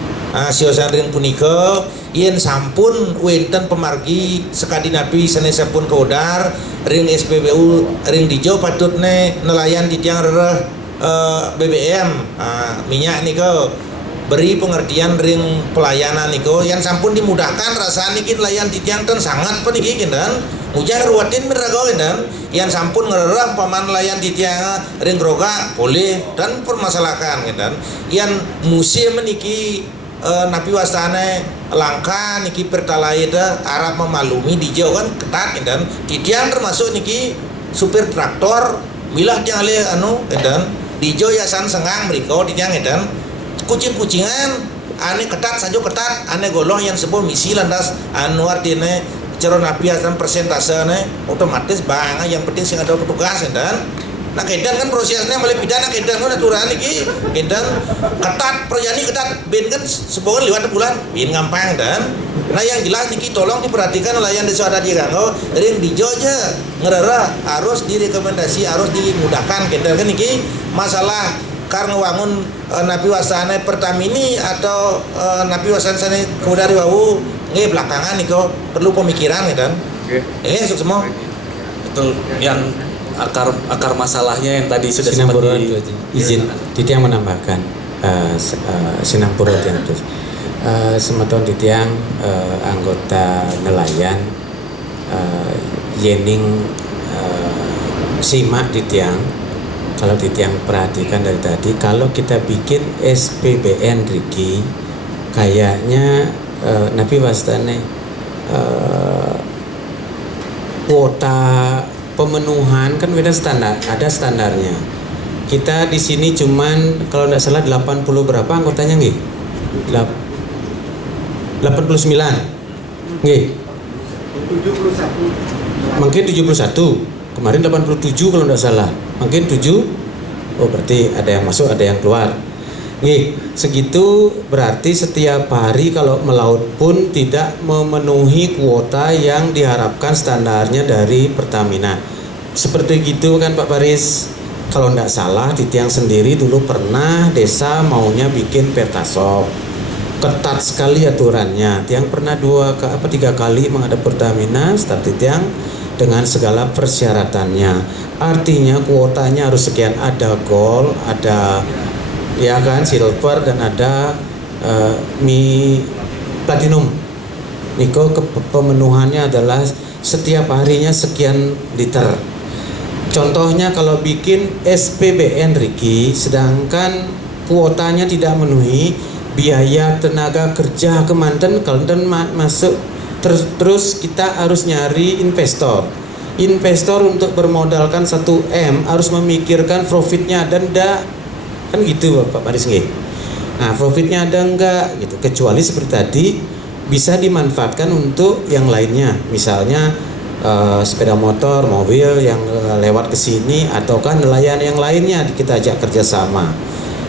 Siosan ring punika yen sampun wenten pemargi sekadi napi sanesapun kaudar ring SPBU ring dijo patutne nelayan di tiang rereh BBM minyak niko beri pengertian ring pelayanan niko yang sampun dimudahkan rasanya niki nelayan di tiang ten sangat peniki kindan ujang ruatin meragaw kindan yang sampun ngererah paman nelayan di tiang ring groga boleh dan permasalahkan kindan yang musim niki napi wastane langka niki pertalite Arab memalumi di jauh kan ketat kindan di tiang termasuk niki supir traktor milah tiang ale kindan di jauh yasan sengang mereka di tiang kindan kucing-kucingan ane ketat saja ketat ane golong yang sebuah misi landas anu artinya cara napi akan persentase otomatis bang yang penting sing ada petugas dan nah kedan kan prosesnya mulai pidana kedan kan aturan iki kedan ketat perjani ketat ben kan sebuah lewat bulan ben gampang dan nah yang jelas niki tolong diperhatikan nelayan desa adat Jiganggo ring dijo aja ngerera harus direkomendasi harus dimudahkan kedan kan niki masalah karena wangun napi wasana Pertamini atau napi wasana sana kemudian wau nggih belakangan niko perlu pemikiran ya kan. Oke. Semua. Betul. Yang akar masalahnya yang tadi sudah sempat izin Titiang menambahkan Sinampura tiang terus semeton Titiang anggota nelayan yening simak Titiang. Kalau Titiang perhatikan dari tadi, kalau kita bikin SPBN Riki, kayaknya Napi Wastane kuota pemenuhan kan beda standar, ada standarnya. Kita di sini cuman kalau tidak salah 80 berapa anggotanya nggih? 89. Nggih. 71. Mungkin 71. Kemarin 87 kalau tidak salah. Mungkin 7. Oh berarti ada yang masuk, ada yang keluar. Nih, segitu berarti setiap hari kalau melaut pun tidak memenuhi kuota yang diharapkan standarnya dari Pertamina. Seperti gitu kan Pak Baris. Kalau tidak salah di tiang sendiri dulu pernah desa maunya bikin Pertasop. Ketat sekali aturannya. Tiang pernah 3 kali menghadap Pertamina start tiang dengan segala persyaratannya. Artinya kuotanya harus sekian, ada gold, ada ya kan silver dan ada platinum. Niko pemenuhannya adalah setiap harinya sekian liter. Contohnya kalau bikin SPBN Riki sedangkan kuotanya tidak memenuhi, biaya tenaga kerja kemanten kalten masuk terus kita harus nyari investor untuk bermodalkan 1M harus memikirkan profitnya ada ndak, kan gitu Pak Paris nggih. Nah, profitnya ada enggak gitu, kecuali seperti tadi bisa dimanfaatkan untuk yang lainnya, misalnya sepeda motor, mobil yang lewat ke sini, ataukah nelayan yang lainnya kita ajak kerjasama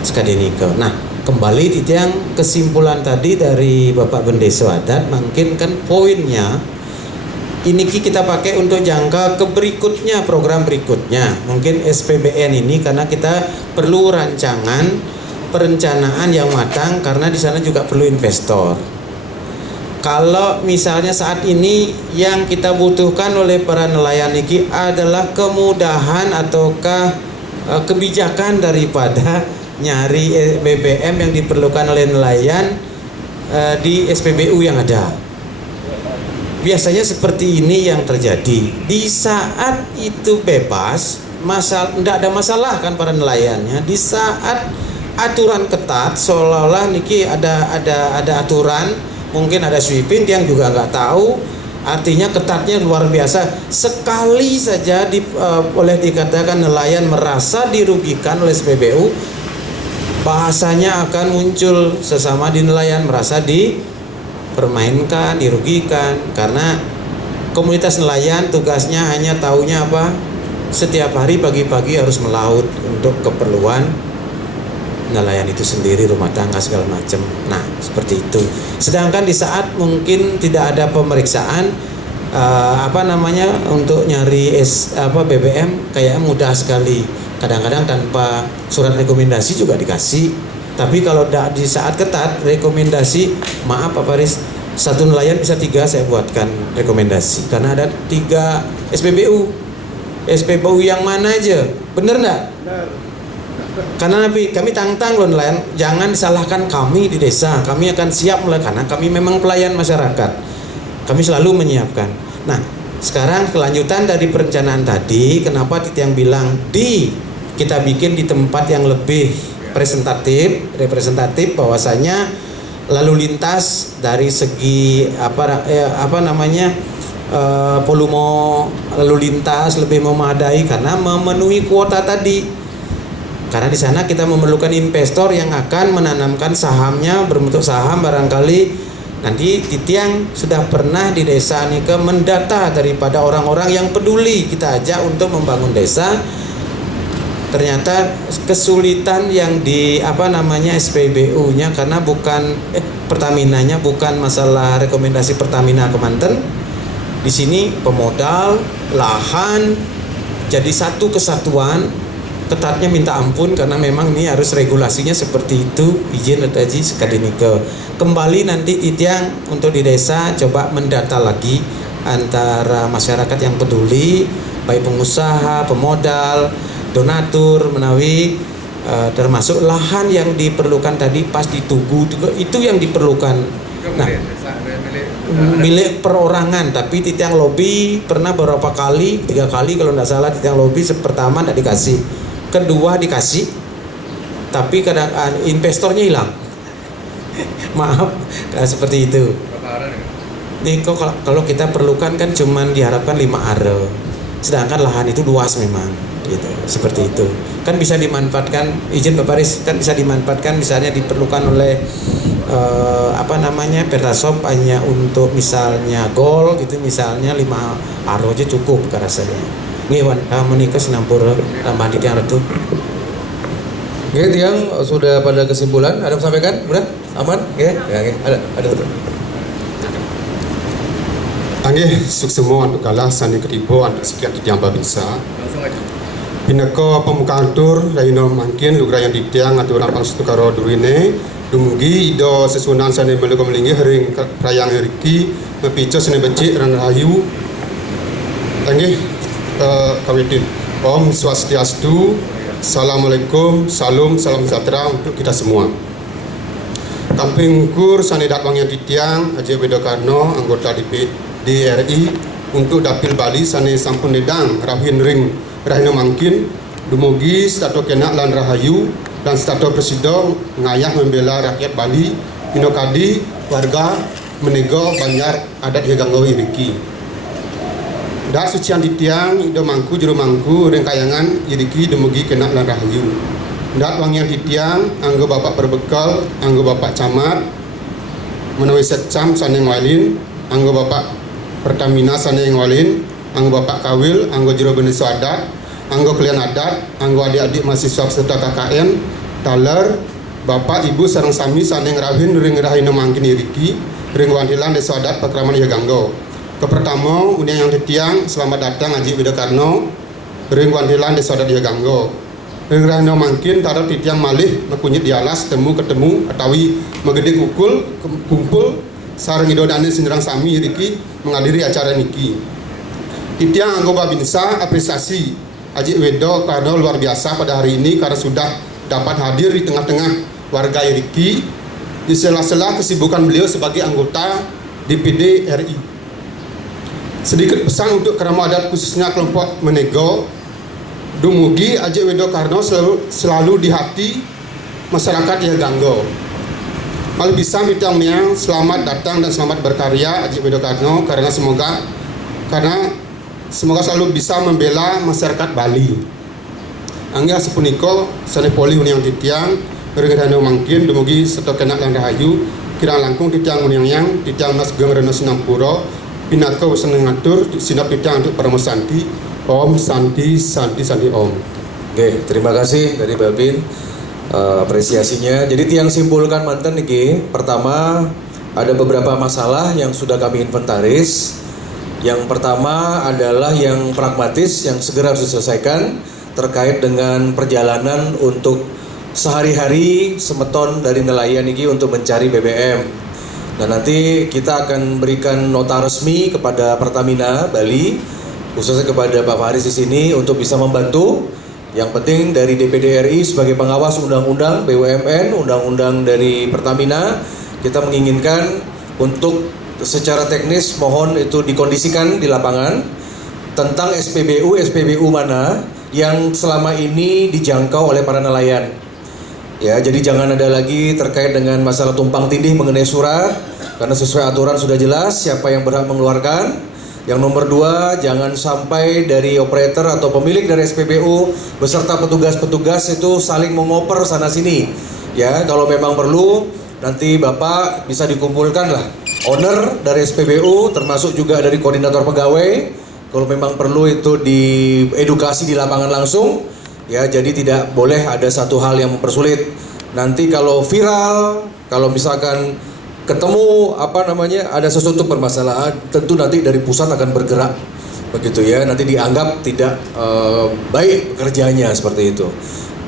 sekali nike. Nah, kembali yang kesimpulan tadi dari Bapak Bendeso Adat, mungkin kan poinnya ini kita pakai untuk jangka ke berikutnya, program berikutnya, mungkin SPBN ini, karena kita perlu perencanaan yang matang, karena di sana juga perlu investor. Kalau misalnya saat ini yang kita butuhkan oleh para nelayan ini adalah kemudahan ataukah kebijakan daripada nyari BBM yang diperlukan oleh nelayan di SPBU yang ada. Biasanya seperti ini yang terjadi. Di saat itu bebas, tidak ada masalah kan para nelayannya. Di saat aturan ketat, seolah-olah niki ada aturan. Mungkin ada sweeping yang juga nggak tahu, artinya ketatnya luar biasa. Sekali saja boleh dikatakan nelayan merasa dirugikan oleh SPBU, bahasanya akan muncul sesama di nelayan merasa dipermainkan, dirugikan, karena komunitas nelayan tugasnya hanya taunya apa? Setiap hari pagi-pagi harus melaut untuk keperluan nelayan itu sendiri, rumah tangga segala macam. Nah, seperti itu. Sedangkan di saat mungkin tidak ada pemeriksaan untuk nyari BBM kayak mudah sekali. Kadang-kadang tanpa surat rekomendasi juga dikasih. Tapi kalau di saat ketat rekomendasi, maaf Pak Faris, satu nelayan bisa 3 saya buatkan rekomendasi, karena ada 3 SPBU. SPBU yang mana aja? Bener enggak? Benar. Karena kami tantang loh nelayan, jangan salahkan kami di desa, kami akan siap mulai, karena kami memang pelayan masyarakat, kami selalu menyiapkan. Nah, sekarang kelanjutan dari perencanaan tadi, kenapa yang bilang kita bikin di tempat yang lebih representatif, bahwasanya lalu lintas dari segi volume lalu lintas lebih memadai karena memenuhi kuota tadi. Karena di sana kita memerlukan investor yang akan menanamkan sahamnya berbentuk saham, barangkali nanti Titiang sudah pernah di desa Nika mendata daripada orang-orang yang peduli, kita ajak untuk membangun desa. Ternyata kesulitan yang di SPBU-nya karena bukan Pertaminanya bukan masalah rekomendasi Pertamina Kemanten. Di sini pemodal, lahan jadi satu kesatuan. Ketatnya minta ampun karena memang ini harus regulasinya seperti itu, izin letaji sekali nike. Kembali nanti Titiang untuk di desa coba mendata lagi antara masyarakat yang peduli, baik pengusaha, pemodal, donatur, menawi termasuk lahan yang diperlukan tadi pas ditugu itu yang diperlukan. Nah, milik perorangan, tapi Titiang lobby pernah beberapa kali, 3 kali kalau tidak salah Titiang lobby. Pertama tidak dikasih, kedua dikasih, tapi kadang investornya hilang. Maaf, seperti itu. Nih kalau kita perlukan kan cuman diharapkan 5 are, sedangkan lahan itu luas memang, gitu. Seperti itu. Kan bisa dimanfaatkan, izin Bapak Paris, kan bisa dimanfaatkan misalnya diperlukan oleh Pertasop hanya untuk misalnya gol gitu, misalnya 5 are aja cukup rasanya. Ngewan, menikah sinampura tambah di tiang retu. Oke, Tiang sudah pada kesimpulan. Ada yang sampaikan? Udah? Aman? Oke, ada. Angge suksemo untuk kalah sani keribo untuk sekian Titiang Babinsa. Pineko pemukaan tur Raino Mangkin lugra yang ditiang atau rampang setukaro durine dumugi ido sesunan sani meluko melinggi hering rayang heriki mepico sani becik ran rahayu. Angge Kawidin. Om Swastiastu. Assalamualaikum, salam sejahtera untuk kita semua. Kamping Kur Sanedat Wangyan Titiang Haji Widodo Karno, anggota DRI untuk Dapil Bali Sane Sampun Nedang Rahin Ring Rahino Mangkin dumugi Stato Kenak Lan Rahayu dan Stato Presido ngayah membela rakyat Bali, Minokadi, warga Menego, Banjar, adat Yeganggo Iriki. Dan sucian ditiang, ido mangku, juru mangku, rengkayangan Iriki dumugi kena lan rahayu. Dan wangian ditiang, anggo bapak berbekal, anggo bapak camat, menawi secam saneng walin, anggo bapak Pertamina saneng walin, anggo bapak kawil, anggo jero beneso adat, anggo klien adat, anggo adik-adik mahasiswa peserta KKN, taler, bapak ibu sareng sami saneng rawin ring rahina mangkin iriki, ring wandilan deso adat Pakraman Yeganggo. Kepertama, unian yang ditiang, selamat datang Haji Widokarno, ring wandilan deso adat Yeganggo. Ring rahina mangkin taruh titiang malih mekunyit di alas ketemu atawi megede kumpul sareng idodane sinderang sami iriki menghadiri acara niki. Titiang anggo babinsa apresiasi Haji Widokarno luar biasa pada hari ini karena sudah dapat hadir di tengah-tengah warga Iriki di sela-sela kesibukan beliau sebagai anggota DPD RI. Sedikit pesan untuk kerama adat khususnya kelompok Menego, dumugi Haji Widokarno selalu di hati masyarakat Yeganggo. Malah bisa mitangnya selamat datang dan selamat berkarya Haji Widokarno karena semoga selalu bisa membela masyarakat Bali. Angga sepuniko sanepoli uniang titiang bergedano mangkin dumugi seto kenak lan rahayu kirang langkung titiang uniang yang titiang mas geng reno sinampuro pinatko seneng ngatur sinap titiang untuk paramosanti Om Santi Om. Oke, terima kasih dari Babin apresiasinya. Jadi tiang simpulkan mantan niki, pertama ada beberapa masalah yang sudah kami inventaris. Yang pertama adalah yang pragmatis yang segera harus diselesaikan terkait dengan perjalanan untuk sehari-hari semeton dari nelayan ini untuk mencari BBM. Dan nanti kita akan berikan nota resmi kepada Pertamina Bali, khususnya kepada Pak Faris di sini untuk bisa membantu. Yang penting dari DPD RI sebagai pengawas undang-undang BUMN, undang-undang dari Pertamina, kita menginginkan untuk secara teknis mohon itu dikondisikan di lapangan tentang SPBU mana yang selama ini dijangkau oleh para nelayan. Ya, jadi jangan ada lagi terkait dengan masalah tumpang tindih mengenai surat, karena sesuai aturan sudah jelas siapa yang berhak mengeluarkan. Yang nomor 2, jangan sampai dari operator atau pemilik dari SPBU beserta petugas-petugas itu saling mengoper sana sini. Ya, kalau memang perlu nanti Bapak bisa dikumpulkan lah owner dari SPBU termasuk juga dari koordinator pegawai. Kalau memang perlu itu diedukasi di lapangan langsung. Ya, jadi tidak boleh ada satu hal yang mempersulit. Nanti kalau viral, kalau misalkan ketemu ada sesuatu permasalahan, tentu nanti dari pusat akan bergerak begitu ya, nanti dianggap tidak baik kerjanya seperti itu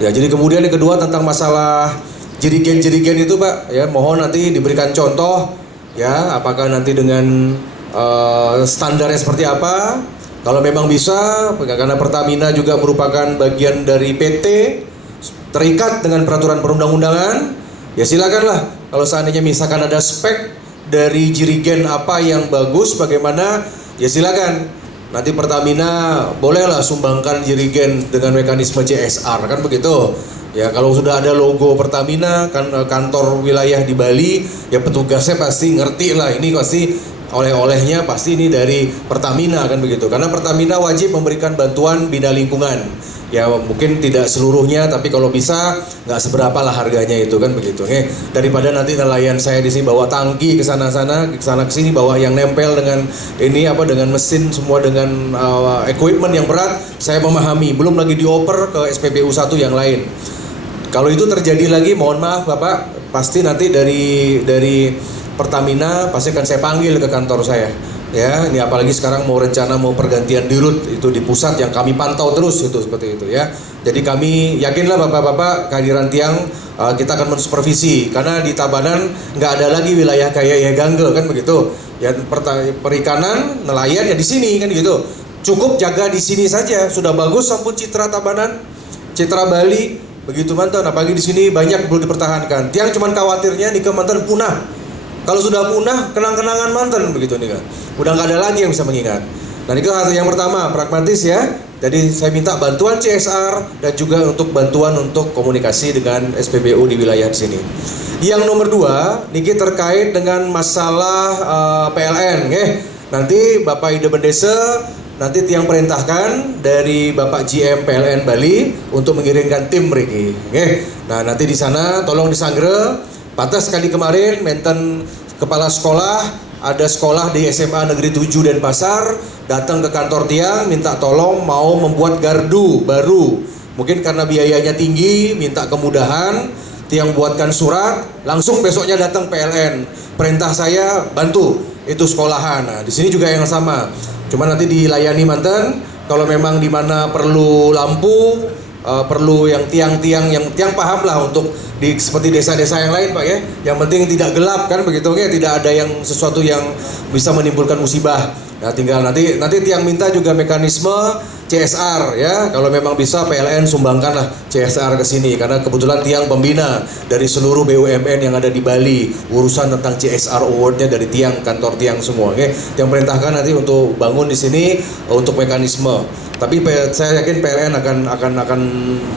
ya. Jadi kemudian yang kedua tentang masalah jerigen itu Pak ya, mohon nanti diberikan contoh ya, apakah nanti dengan standarnya seperti apa. Kalau memang bisa, karena Pertamina juga merupakan bagian dari PT terikat dengan peraturan perundang-undangan, ya silakanlah. Kalau seandainya misalkan ada spek dari jerigen apa yang bagus, bagaimana, ya silakan. Nanti Pertamina bolehlah sumbangkan jerigen dengan mekanisme CSR, kan begitu. Ya kalau sudah ada logo Pertamina, kan kantor wilayah di Bali, ya petugasnya pasti ngerti lah ini pasti oleh-olehnya pasti ini dari Pertamina, kan begitu. Karena Pertamina wajib memberikan bantuan bina lingkungan. Ya mungkin tidak seluruhnya, tapi kalau bisa nggak seberapa lah harganya itu, kan begitu. Daripada nanti nelayan saya di sini bawa tangki ke sana-sana, ke sana ke sini bawa yang nempel dengan ini dengan mesin semua dengan equipment yang berat, saya memahami. Belum lagi dioper ke SPBU 1 yang lain. Kalau itu terjadi lagi, mohon maaf Bapak, pasti nanti dari Pertamina pasti akan saya panggil ke kantor saya. Ya, ini apalagi sekarang mau pergantian dirut itu di pusat yang kami pantau terus itu seperti itu ya. Jadi kami yakinlah Bapak-bapak kehadiran tiang kita akan mensupervisi karena di Tabanan nggak ada lagi wilayah kayak Yeganggo, kan begitu. Ya perikanan nelayan ya di sini, kan gitu. Cukup jaga di sini saja sudah bagus sampun citra Tabanan, citra Bali begitu mantan. Apalagi di sini banyak perlu dipertahankan. Tiang cuman khawatirnya nih ke mantan punah. Kalau sudah punah, kenang-kenangan mantan begitu nih kan. Udah nggak ada lagi yang bisa mengingat. Nah itu yang pertama, pragmatis ya. Jadi saya minta bantuan CSR dan juga untuk bantuan untuk komunikasi dengan SPBU di wilayah sini. Yang nomor 2, niki terkait dengan masalah PLN, nanti Bapak Ide Bendese nanti tiang perintahkan dari Bapak GM PLN Bali untuk mengirimkan tim mriki. Nah, nanti di sana tolong disanggre. Pantas sekali kemarin menten kepala sekolah, ada sekolah di SMA Negeri 7 Denpasar datang ke kantor tiang minta tolong mau membuat gardu baru. Mungkin karena biayanya tinggi, minta kemudahan, tiang buatkan surat, langsung besoknya datang PLN. Perintah saya bantu itu sekolahan. Nah, di sini juga yang sama. Cuma nanti dilayani manten kalau memang di mana perlu lampu, perlu yang tiang-tiang yang tiang paham lah untuk seperti desa-desa yang lain Pak ya. Yang penting tidak gelap kan begitu ya, tidak ada yang sesuatu yang bisa menimbulkan musibah. Nah, tinggal nanti tiang minta juga mekanisme CSR ya. Kalau memang bisa PLN sumbangkanlah CSR ke sini karena kebetulan tiang pembina dari seluruh BUMN yang ada di Bali. Urusan tentang CSR award-nya dari tiang kantor tiang semua Yang perintahkan nanti untuk bangun di sini untuk mekanisme. Tapi saya yakin PLN akan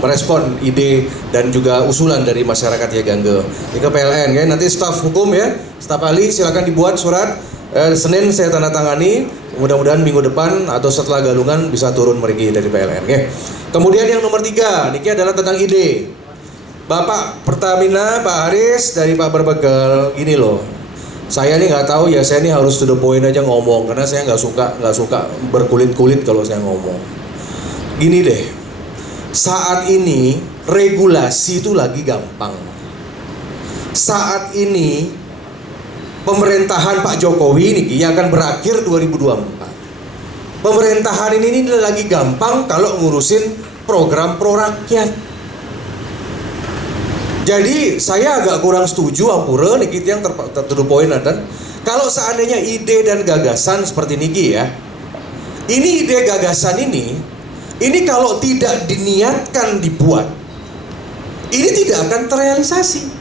merespon ide dan juga usulan dari masyarakat ya Gangge. Ini ke PLN ya. Nanti staf hukum ya, staf ahli silakan dibuat surat. Senin saya tanda tangani. Mudah-mudahan minggu depan atau setelah galungan bisa turun mereka dari PLN ya. Kemudian yang nomor 3, ini adalah tentang ide. Bapak Pertamina, Pak Haris dari Pak Berbekal, gini loh. Saya nih nggak tahu ya, saya nih harus to the point aja ngomong karena saya nggak suka berkulit-kulit kalau saya ngomong. Gini deh, saat ini regulasi itu lagi gampang. Saat ini pemerintahan Pak Jokowi ini yang akan berakhir 2024. Pemerintahan ini lagi gampang kalau ngurusin program pro rakyat. Jadi saya agak kurang setuju ampura niki yang tertuduh poin dan kalau seandainya ide dan gagasan seperti niki ya. Ini ide gagasan ini kalau tidak diniatkan dibuat, ini tidak akan terrealisasi.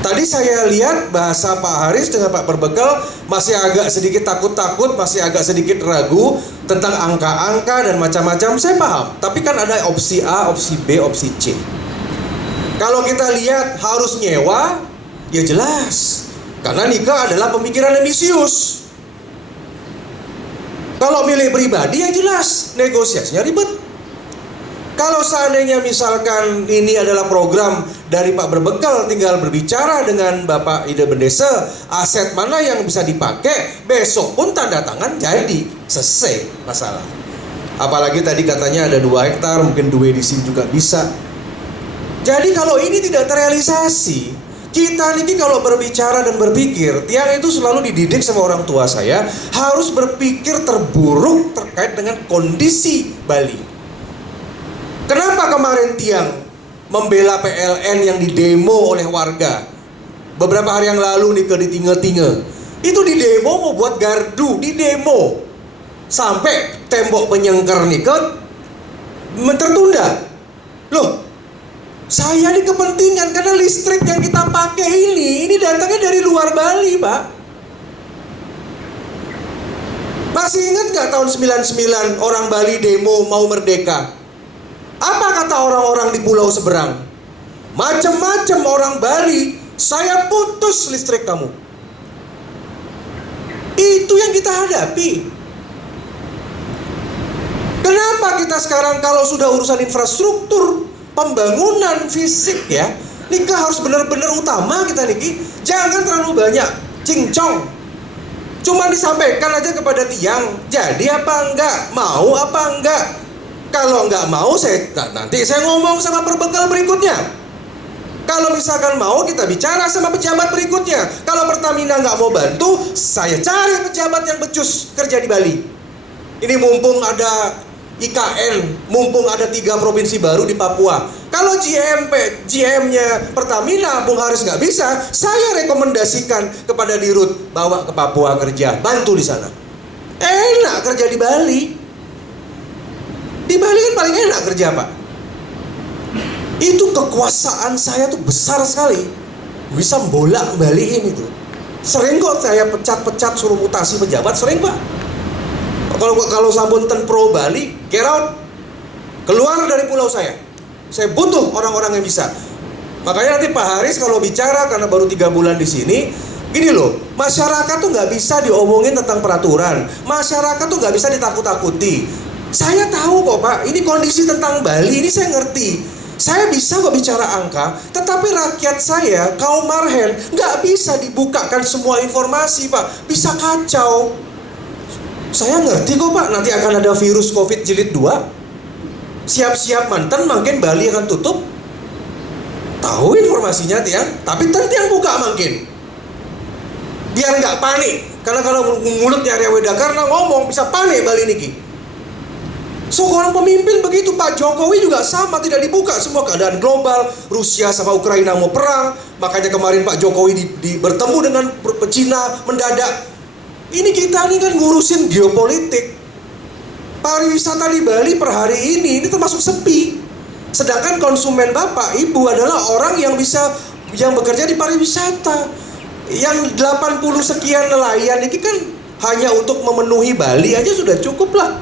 Tadi saya lihat bahasa Pak Haris dengan Pak Berbekal masih agak sedikit takut-takut, masih agak sedikit ragu tentang angka-angka dan macam-macam. Saya paham, tapi kan ada opsi A, opsi B, opsi C. Kalau kita lihat harus nyewa, ya jelas. Karena nikah adalah pemikiran ambisius. Kalau milik pribadi ya jelas, negosiasinya ribet. Kalau seandainya misalkan ini adalah program dari Pak Berbekal, tinggal berbicara dengan Bapak Ide Bendese, aset mana yang bisa dipakai, besok pun tanda tangan jadi, selesai masalah. Apalagi tadi katanya ada 2 hektar, mungkin 2 edisi juga bisa. Jadi kalau ini tidak terrealisasi, kita ini kalau berbicara dan berpikir, tiang itu selalu dididik sama orang tua saya, harus berpikir terburuk terkait dengan kondisi Bali. Kenapa kemarin tiang membela PLN yang didemo oleh warga? Beberapa hari yang lalu nih di Tinge-Tinge, itu didemo mau buat gardu, didemo. Sampai tembok penyengker nih tertunda. Loh, saya ini kepentingan karena listrik yang kita pakai ini datangnya dari luar Bali, Pak. Masih ingat nggak tahun 99 orang Bali demo mau merdeka? Apa kata orang-orang di pulau seberang? Macam-macam orang Bali, saya putus listrik kamu. Itu yang kita hadapi. Kenapa kita sekarang kalau sudah urusan infrastruktur, pembangunan fisik ya, nikah harus benar-benar utama kita niki. Jangan terlalu banyak cincong. Cuma disampaikan aja kepada tiang, jadi apa enggak, mau apa enggak. Kalau enggak mau nanti saya ngomong sama Berbekal berikutnya. Kalau misalkan mau kita bicara sama pejabat berikutnya. Kalau Pertamina enggak mau bantu, saya cari pejabat yang becus kerja di Bali. Ini mumpung ada IKN, mumpung ada 3 provinsi baru di Papua. Kalau GM-nya Pertamina, Bung Haris nggak bisa, saya rekomendasikan kepada Dirut bawa ke Papua kerja, bantu di sana. Enak kerja di Bali. Di Bali kan paling enak kerja, Pak. Itu kekuasaan saya tuh besar sekali, bisa bolak balikin itu. Sering kok saya pecat-pecat suruh mutasi pejabat, sering Pak. kalau sapunten pro Bali, get out. Keluar dari pulau saya. Saya butuh orang-orang yang bisa. Makanya nanti Pak Haris kalau bicara, karena baru 3 bulan di sini, gini loh, masyarakat tuh nggak bisa diomongin tentang peraturan. Masyarakat tuh nggak bisa ditakut-takuti. Saya tahu kok Pak, ini kondisi tentang Bali, ini saya ngerti. Saya bisa kok bicara angka, tetapi rakyat saya, kaum marhen, nggak bisa dibukakan semua informasi Pak. Bisa kacau. Saya ngerti kok Pak, nanti akan ada virus COVID jilid 2. Siap-siap mantan, makin Bali akan tutup. Tahu informasinya Tiang, tapi Tiang buka makin. Biar nggak panik, karena kalau mulutnya Arya Wedakarna ngomong bisa panik Bali niki. Seorang pemimpin begitu, Pak Jokowi juga sama, tidak dibuka semua keadaan global. Rusia sama Ukraina mau perang, makanya kemarin Pak Jokowi bertemu dengan Cina mendadak. Ini kita nih kan ngurusin geopolitik. Pariwisata di Bali per hari ini termasuk sepi. Sedangkan konsumen Bapak Ibu adalah orang yang bekerja di pariwisata. Yang 80 sekian nelayan ini kan hanya untuk memenuhi Bali aja sudah cukup lah.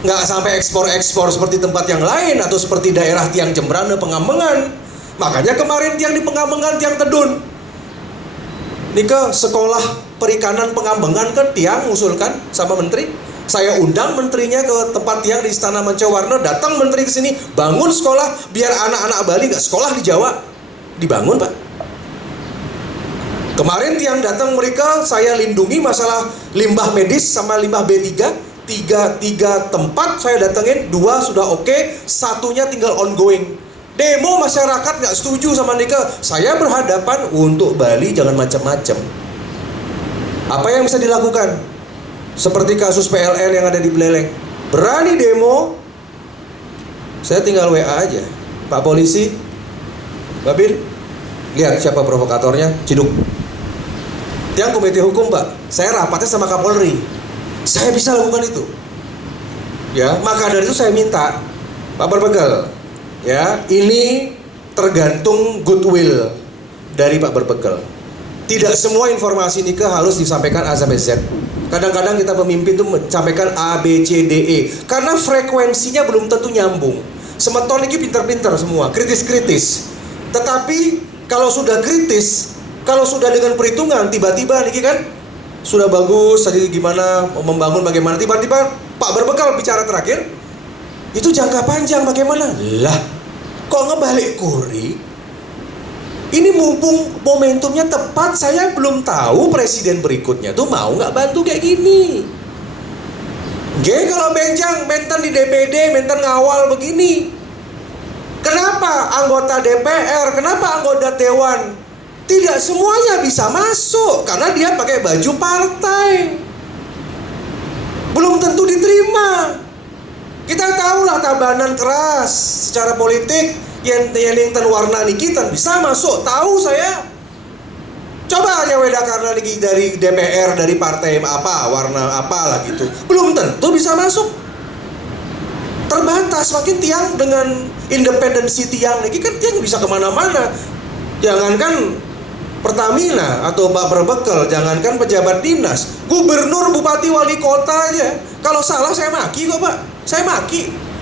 Nggak sampai ekspor-ekspor seperti tempat yang lain atau seperti daerah Tiang Jembrana, Pengambengan. Makanya kemarin Tiang di Pengambengan, Tiang Tedun. Ini ke sekolah perikanan Pengambengan kan Tiang ngusulkan sama menteri. Saya undang menterinya ke tempat Tiang di Istana Mancawarna, datang menteri ke sini, bangun sekolah biar anak-anak Bali nggak sekolah di Jawa. Dibangun Pak. Kemarin Tiang datang mereka, saya lindungi masalah limbah medis sama limbah B3. Tiga tempat saya datengin, 2 sudah oke, 1-nya tinggal ongoing. Demo masyarakat nggak setuju sama mereka. Saya berhadapan untuk Bali jangan macam-macam. Apa yang bisa dilakukan? Seperti kasus PLN yang ada di Beleleng. Berani demo, saya tinggal WA aja. Pak polisi, Babil, lihat siapa provokatornya, ciduk. Tiang komite hukum Pak, saya rapatnya sama Kapolri. Saya bisa lakukan itu. Ya, maka dari itu saya minta Pak Berbekel, ya, ini tergantung goodwill dari Pak Berbekel. Tidak semua informasi nikah harus disampaikan A sampai Z. Kadang-kadang kita pemimpin tuh menyampaikan A, B, C, D, E karena frekuensinya belum tentu nyambung. Semeton ini pintar-pintar semua, kritis-kritis. Tetapi kalau sudah kritis, kalau sudah dengan perhitungan, tiba-tiba nih kan sudah bagus, tadi gimana membangun bagaimana, tiba-tiba Pak Berbekal bicara terakhir, itu jangka panjang bagaimana? Lah, kok ngebalik kuri? Ini mumpung momentumnya tepat, saya belum tahu presiden berikutnya tuh mau nggak bantu kayak gini. Kalau benjang, mentan di DPD, mentan ngawal begini. Kenapa anggota DPR, kenapa anggota Dewan tidak semuanya bisa masuk? Karena dia pakai baju partai. Belum tentu diterima. Kita tahulah tabanan keras secara politik. Yang warna niki bisa masuk, tahu saya. Coba aja Wedakarna niki dari DPR, dari partai apa, warna apalah gitu, belum tentu bisa masuk. Terbatas, makin Tiang dengan independensi Tiang niki kan Tiang bisa kemana-mana. Jangankan Pertamina atau Pak Berbekel, jangankan pejabat dinas, gubernur, bupati, wali kota aja. Kalau salah saya maki kok Pak, saya maki.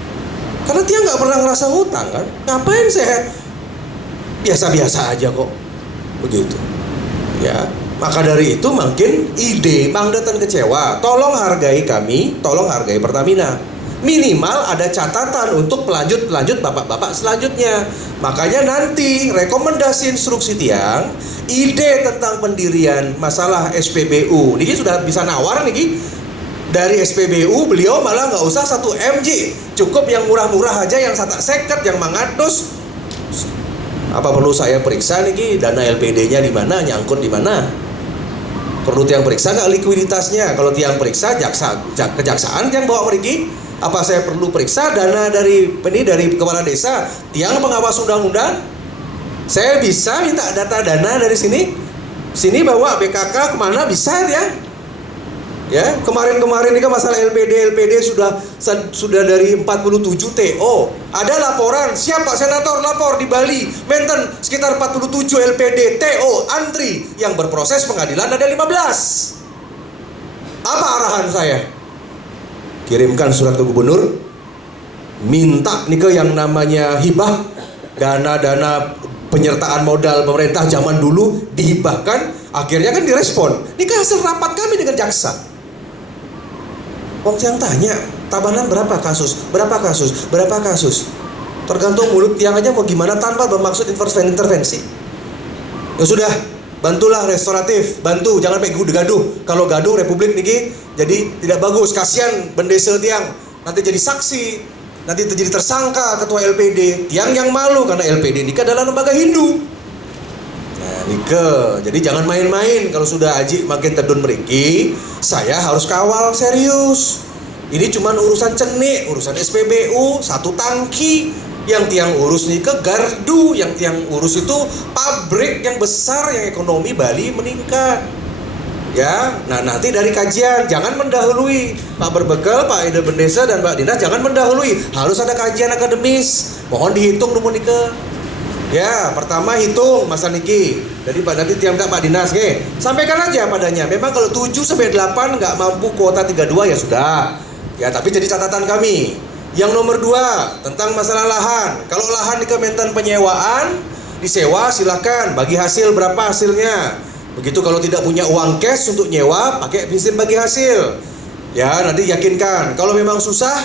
Karena Tiang nggak pernah ngerasa hutang kan, ngapain saya biasa-biasa aja kok, begitu. Ya, maka dari itu makin ide Bang Deten kecewa. Tolong hargai kami, tolong hargai Pertamina. Minimal ada catatan untuk pelanjut bapak-bapak selanjutnya. Makanya nanti rekomendasi instruksi Tiang, ide tentang pendirian masalah SPBU, ini sudah bisa nawar nih. Dari SPBU beliau malah nggak usah 1 MJ, cukup yang murah-murah aja, yang 150, yang mangatus. Apa perlu saya periksa nih dana LPD-nya di mana, nyangkut di mana? Perlu Tiang periksa nggak likuiditasnya? Kalau Tiang periksa, kejaksaan Tiang bawa meriki. Apa saya perlu periksa dana dari kepala desa? Tiang pengawas undang-undang. Saya bisa minta data dana dari sini bawa BKK kemana bisa Tiang? Ya, kemarin ini kan masalah LPD sudah dari 47 TO. Ada laporan, siap Pak Senator lapor di Bali, Menten sekitar 47 LPD TO antri, yang berproses pengadilan ada 15. Apa arahan saya? kirimkan surat ke gubernur, minta nih ke yang namanya hibah, dana-dana penyertaan modal pemerintah zaman dulu dihibahkan. Akhirnya kan direspon, ini kan hasil rapat kami dengan jaksa. Wong yang tanya, Tabanan berapa kasus, tergantung mulut tiang aja mau gimana tanpa bermaksud intervensi. Ya sudah, bantulah restoratif, bantu, jangan pakai gaduh. Kalau gaduh Republik niki jadi tidak bagus, kasihan bendesa tiang, nanti jadi saksi, nanti jadi tersangka ketua LPD, tiang yang malu karena LPD ini adalah lembaga Hindu. Nah, nike, jadi jangan main-main. Kalau sudah aji makin tedun meriki, saya harus kawal serius. Ini cuman urusan cenik, urusan SPBU, satu tangki. Yang tiang urus nih ke gardu, yang tiang urus itu pabrik yang besar, yang ekonomi Bali meningkat. Ya, nah nanti dari kajian jangan mendahului Pak Berbekal, Pak Ida Bendesa dan Mbak Dinas, jangan mendahului. Harus ada kajian akademis. Mohon dihitung dulu nih ke. Ya, pertama hitung masa niki. Jadi nanti tiang Pak Dinas nge. Sampaikan aja padanya. Memang kalau 7 sampai 8 nggak mampu kuota 32 ya sudah. Ya, tapi jadi catatan kami. Yang nomor 2 tentang masalah lahan. Kalau lahan di Kementerian Penyewaan disewa silakan, bagi hasil berapa hasilnya. Begitu kalau tidak punya uang cash untuk nyewa, pakai sistem bagi hasil. Ya, nanti yakinkan. Kalau memang susah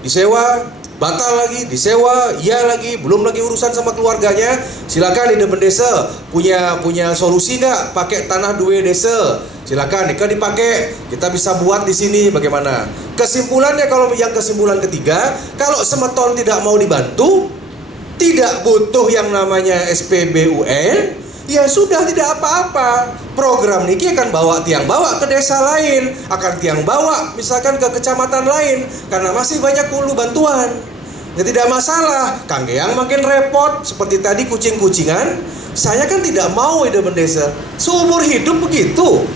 disewa, batal lagi, disewa, iya lagi, belum lagi urusan sama keluarganya. Silakan ide bendesa punya solusi nggak? Pakai tanah 2 desa. Silakan, Ika dipakai, kita bisa buat di sini bagaimana. Kesimpulannya, kalau yang kesimpulan ketiga, kalau Semeton tidak mau dibantu, tidak butuh yang namanya SPBUN, ya sudah tidak apa-apa. Program niki akan bawa ke desa lain, akan tiang bawa misalkan ke kecamatan lain, karena masih banyak perlu bantuan. Ya tidak masalah, Kang Geang makin repot seperti tadi kucing-kucingan. Saya kan tidak mau ide bendesa seumur hidup begitu.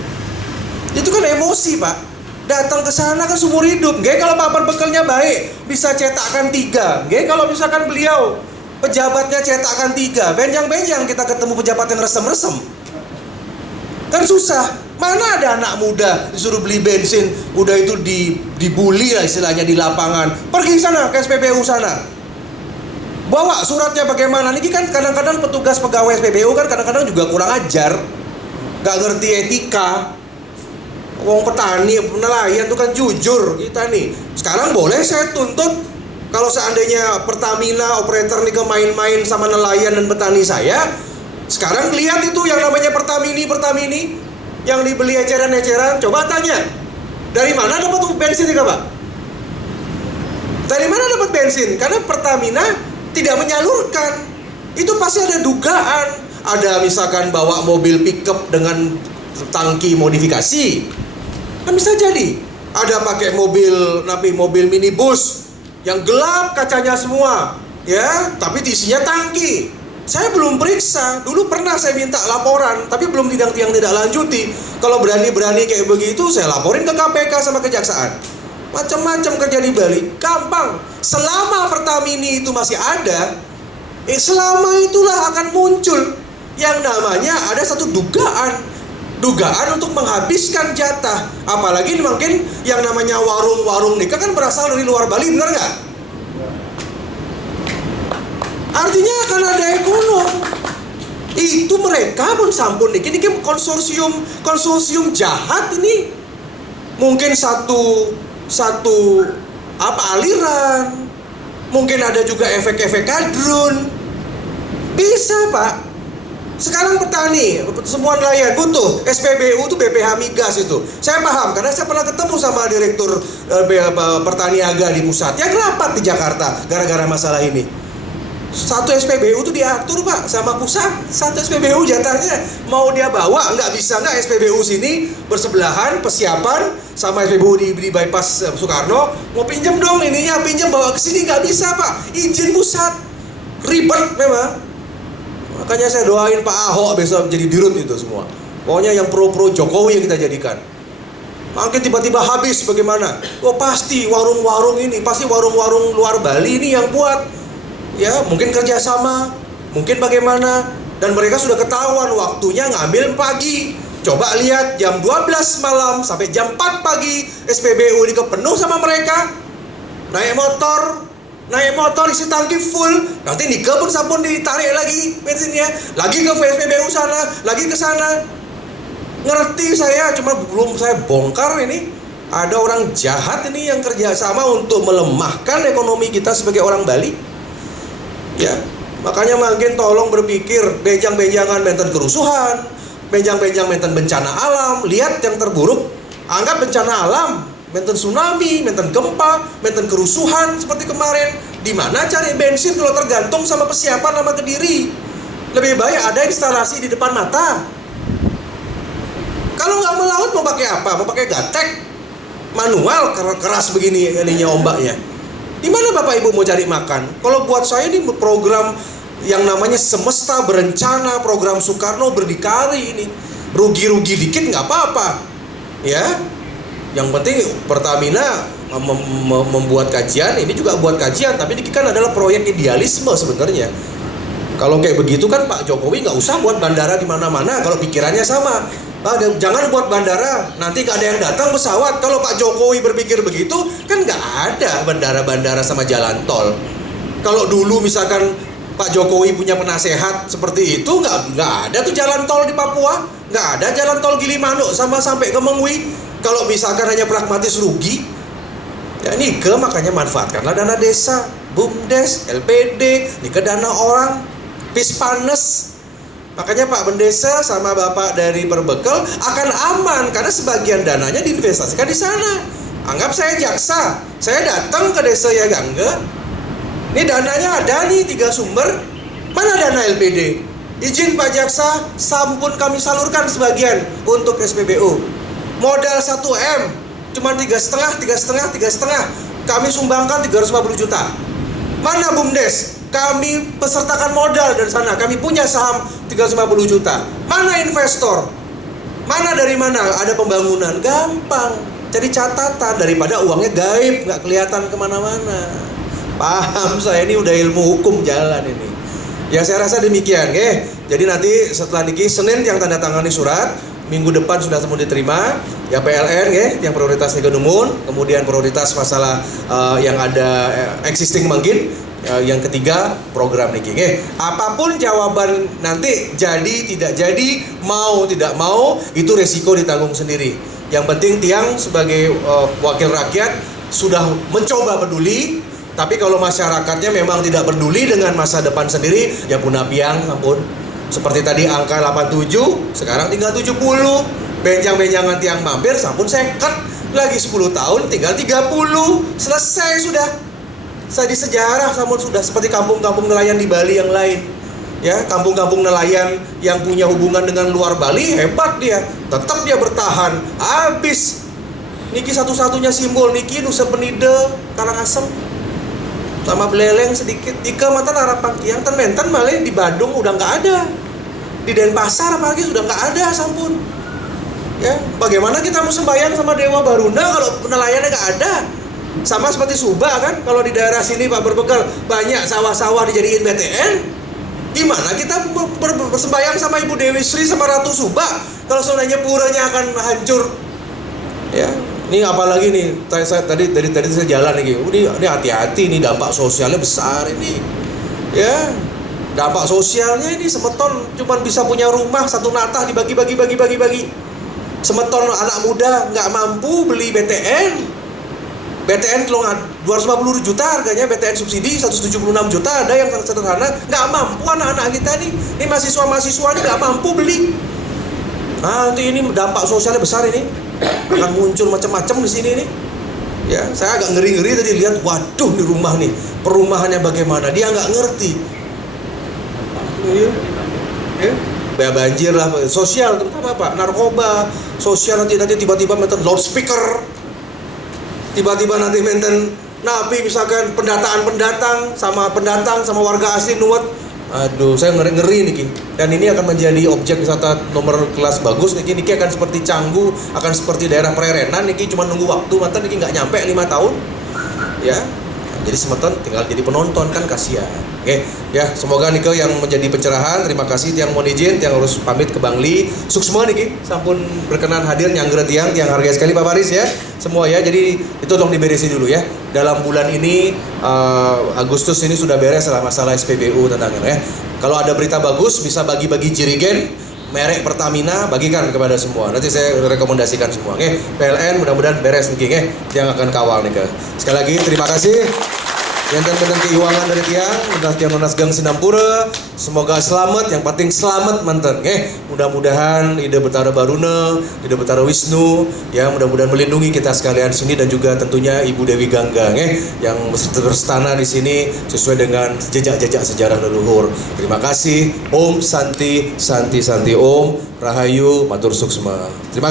Itu kan emosi, Pak. Datang ke sana kan seumur hidup. Nggak, kalau Pak Berbekalnya baik, bisa cetakkan 3. Nggak, kalau misalkan beliau pejabatnya cetakkan 3, benjang-benjang kita ketemu pejabat yang resem-resem. Kan susah. Mana ada anak muda disuruh beli bensin, udah itu dibully lah istilahnya di lapangan. Pergi sana ke SPBU sana. Bawa suratnya bagaimana. Ini kan kadang-kadang petugas pegawai SPBU kan kadang-kadang juga kurang ajar. Gak ngerti etika. Wong petani, nelayan itu kan jujur kita nih. Sekarang boleh saya tuntut kalau seandainya Pertamina operator nih main-main sama nelayan dan petani saya. Sekarang lihat itu yang namanya Pertamini yang dibeli eceran-eceran. Coba tanya, dari mana dapat bensin nih Pak? Dari mana dapat bensin? Karena Pertamina tidak menyalurkan. Itu pasti ada dugaan. Ada misalkan bawa mobil pickup dengan tangki modifikasi. Kan bisa jadi ada pakai mobil minibus yang gelap kacanya semua, ya, tapi isinya tangki. Saya belum periksa. Dulu pernah saya minta laporan, tapi belum tiang tidak lanjuti. Kalau berani kayak begitu, saya laporin ke KPK sama kejaksaan. Macam-macam kerja di Bali, gampang. Selama Pertamini itu masih ada, selama itulah akan muncul yang namanya ada satu dugaan untuk menghabiskan jatah. Apalagi mungkin yang namanya warung-warung nikah kan berasal dari luar Bali, benar nggak? Artinya akan ada ekonom. Itu mereka pun sampun ini konsorsium jahat ini. Mungkin satu aliran. Mungkin ada juga efek-efek kadrun. Bisa, Pak. Sekarang petani, semua nelayan butuh SPBU itu BPH Migas itu. Saya paham karena saya pernah ketemu sama direktur Pertaniaga di pusat. Yang rapat di Jakarta gara-gara masalah ini. Satu SPBU itu diatur Pak sama pusat. Satu SPBU jatahnya mau dia bawa nggak bisa nggak SPBU sini bersebelahan persiapan sama SPBU di bypass Soekarno. Mau pinjam dong ininya, pinjam bawa ke sini nggak bisa Pak. Izin pusat ribet memang. Makanya saya doain Pak Ahok besok jadi dirut itu semua. Pokoknya yang pro Jokowi yang kita jadikan. Makin tiba-tiba habis bagaimana? Oh pasti warung-warung ini, pasti warung-warung luar Bali ini yang buat. Ya mungkin kerjasama, mungkin bagaimana. Dan mereka sudah ketahuan waktunya ngambil pagi. Coba lihat jam 12 malam sampai jam 4 pagi SPBU ini penuh sama mereka. Naik motor isi tangki full. Nanti Nike pun sampun ditarik lagi bensinnya, lagi ke SPBU sana, lagi ke sana. Ngerti saya, cuma belum saya bongkar ini. Ada orang jahat ini yang kerja sama untuk melemahkan ekonomi kita sebagai orang Bali. Ya, makanya makin tolong berpikir, benjang-benjangan menten kerusuhan, benjang-benjang menten bencana alam. Lihat yang terburuk, anggap bencana alam, menten tsunami, menten gempa, menten kerusuhan seperti kemarin. Di mana cari bensin kalau tergantung sama persiapan sama Kediri? Lebih baik ada instalasi di depan mata. Kalau nggak melaut mau pakai apa? Mau pakai gatek manual keras begini ininya ombaknya. Di mana Bapak Ibu mau cari makan? Kalau buat saya ini program yang namanya Semesta Berencana, program Soekarno berdikari ini. Rugi-rugi dikit nggak apa-apa, ya. Yang penting Pertamina membuat kajian, ini juga buat kajian, tapi ini kan adalah proyek idealisme sebenarnya. Kalau kayak begitu kan Pak Jokowi nggak usah buat bandara di mana-mana kalau pikirannya sama. Jangan buat bandara, nanti gak ada yang datang pesawat. Kalau Pak Jokowi berpikir begitu, kan gak ada bandara-bandara sama jalan tol. Kalau dulu misalkan Pak Jokowi punya penasehat seperti itu, nggak ada tuh jalan tol di Papua, nggak ada jalan tol Gilimanuk sama sampai ke Mengwi. Kalau misalkan hanya pragmatis rugi, ya ini makanya manfaatkanlah dana desa, BUMDes, LPD, ini ke dana orang, Pispanes. Makanya Pak Bendesa sama Bapak dari Perbekel akan aman karena sebagian dananya diinvestasikan di sana. Anggap saya jaksa, saya datang ke desa Yagangge. Ini dananya ada nih 3 sumber. Mana dana LPD? Izin Pak Jaksa, sampun kami salurkan sebagian untuk SPBU. Modal 1M, cuma 3,5. Kami sumbangkan 350 juta. Mana BUMDes? Kami pesertakan modal dari sana. Kami punya saham 350 juta. Mana investor? Mana dari mana? Ada pembangunan. Gampang. Jadi catatan daripada uangnya gaib, nggak kelihatan kemana-mana. Paham saya, ini udah ilmu hukum jalan ini. Ya saya rasa demikian, Jadi nanti setelah niki Senin yang tanda tangani surat, minggu depan sudah semua diterima. Ya PLN, yang prioritas Niga Numun, kemudian prioritas masalah yang ada existing mungkin. Yang ketiga program niki, apapun jawaban nanti jadi tidak jadi, mau tidak mau itu resiko ditanggung sendiri. Yang penting Tiang sebagai wakil rakyat sudah mencoba peduli. Tapi kalau masyarakatnya memang tidak peduli dengan masa depan sendiri, ya punah piang, ampun. Seperti tadi angka 87, sekarang tinggal 70. Benjang-benjangan Tiang mampir, sampun seket. Lagi 10 tahun tinggal 30. Selesai sudah. Saya di sejarah namun sudah seperti kampung-kampung nelayan di Bali yang lain. Ya, kampung-kampung nelayan yang punya hubungan dengan luar Bali hebat dia. Tetap dia bertahan. Habis. Niki satu-satunya simbol niki Nusa Penida, Karangasem. Sama Beleleng sedikit. Ika mata harapan Tiang ten-menten malah di Bandung udah nggak ada. Di Denpasar apalagi sudah nggak ada sampun. Ya, bagaimana kita mau sembahyang sama Dewa Baruna kalau nelayannya nggak ada? Sama seperti Suba kan, kalau di daerah sini Pak Berbekal banyak sawah-sawah dijadiin BTN. Gimana kita bersembayang sama Ibu Dewi Sri sama Ratu Suba kalau sebenarnya puranya akan hancur? Ya, ini apalagi nih, saya tadi saya jalan nih, ini hati-hati nih, dampak sosialnya besar ini. Ya, dampak sosialnya ini semeton cuma bisa punya rumah satu natah dibagi-bagi. Semeton anak muda nggak mampu beli BTN. BTN 250 juta harganya, BTN subsidi 176 juta, ada yang sederhana, nggak mampu anak-anak kita nih. Ini mahasiswa-mahasiswa ini nggak mampu beli. Nanti ini dampak sosialnya besar ini, akan muncul macam-macam di sini nih. Ya, saya agak ngeri-ngeri tadi lihat, waduh di rumah nih, perumahannya bagaimana, dia nggak ngerti. Banjir lah, sosial terutama Pak, narkoba, sosial nanti tiba-tiba meten loudspeaker. Tiba-tiba nanti menten napi misalkan pendatang sama warga asli nuwet. Aduh, saya ngeri nih. Dan ini akan menjadi objek wisata nomor kelas bagus niki akan seperti Canggu, akan seperti daerah Prerenan niki cuma nunggu waktu, mantan niki nggak nyampe 5 tahun. Ya. Jadi semeton tinggal jadi penonton kan kasihan. Oke, ya semoga nike yang menjadi pencerahan. Terima kasih tiang mohon izin, tiang harus pamit ke Bangli. Suksma niki, sampun berkenan hadir nyangger tiang harga sekali Pak Faris ya. Semua ya, jadi itu tolong diberesi dulu ya. Dalam bulan ini Agustus ini sudah beres masalah SPBU tentang ya. Kalau ada berita bagus bisa bagi-bagi jirigen merek Pertamina, bagikan kepada semua. Nanti saya rekomendasikan semua. Oke, PLN mudah-mudahan beres nih, yang akan kawal nih. Sekali lagi terima kasih. Yang tentang keuangan dari tiang Nonas Gang Sinampura, semoga selamat, yang penting selamat mantan. Mudah-mudahan Ide Betara Baruna, Ide Betara Wisnu, ya mudah-mudahan melindungi kita sekalian sini dan juga tentunya Ibu Dewi Gangga, yang berstana di sini sesuai dengan jejak-jejak sejarah leluhur. Terima kasih. Om Santi Santi Santi Om Rahayu Matur Suksma. Terima kasih.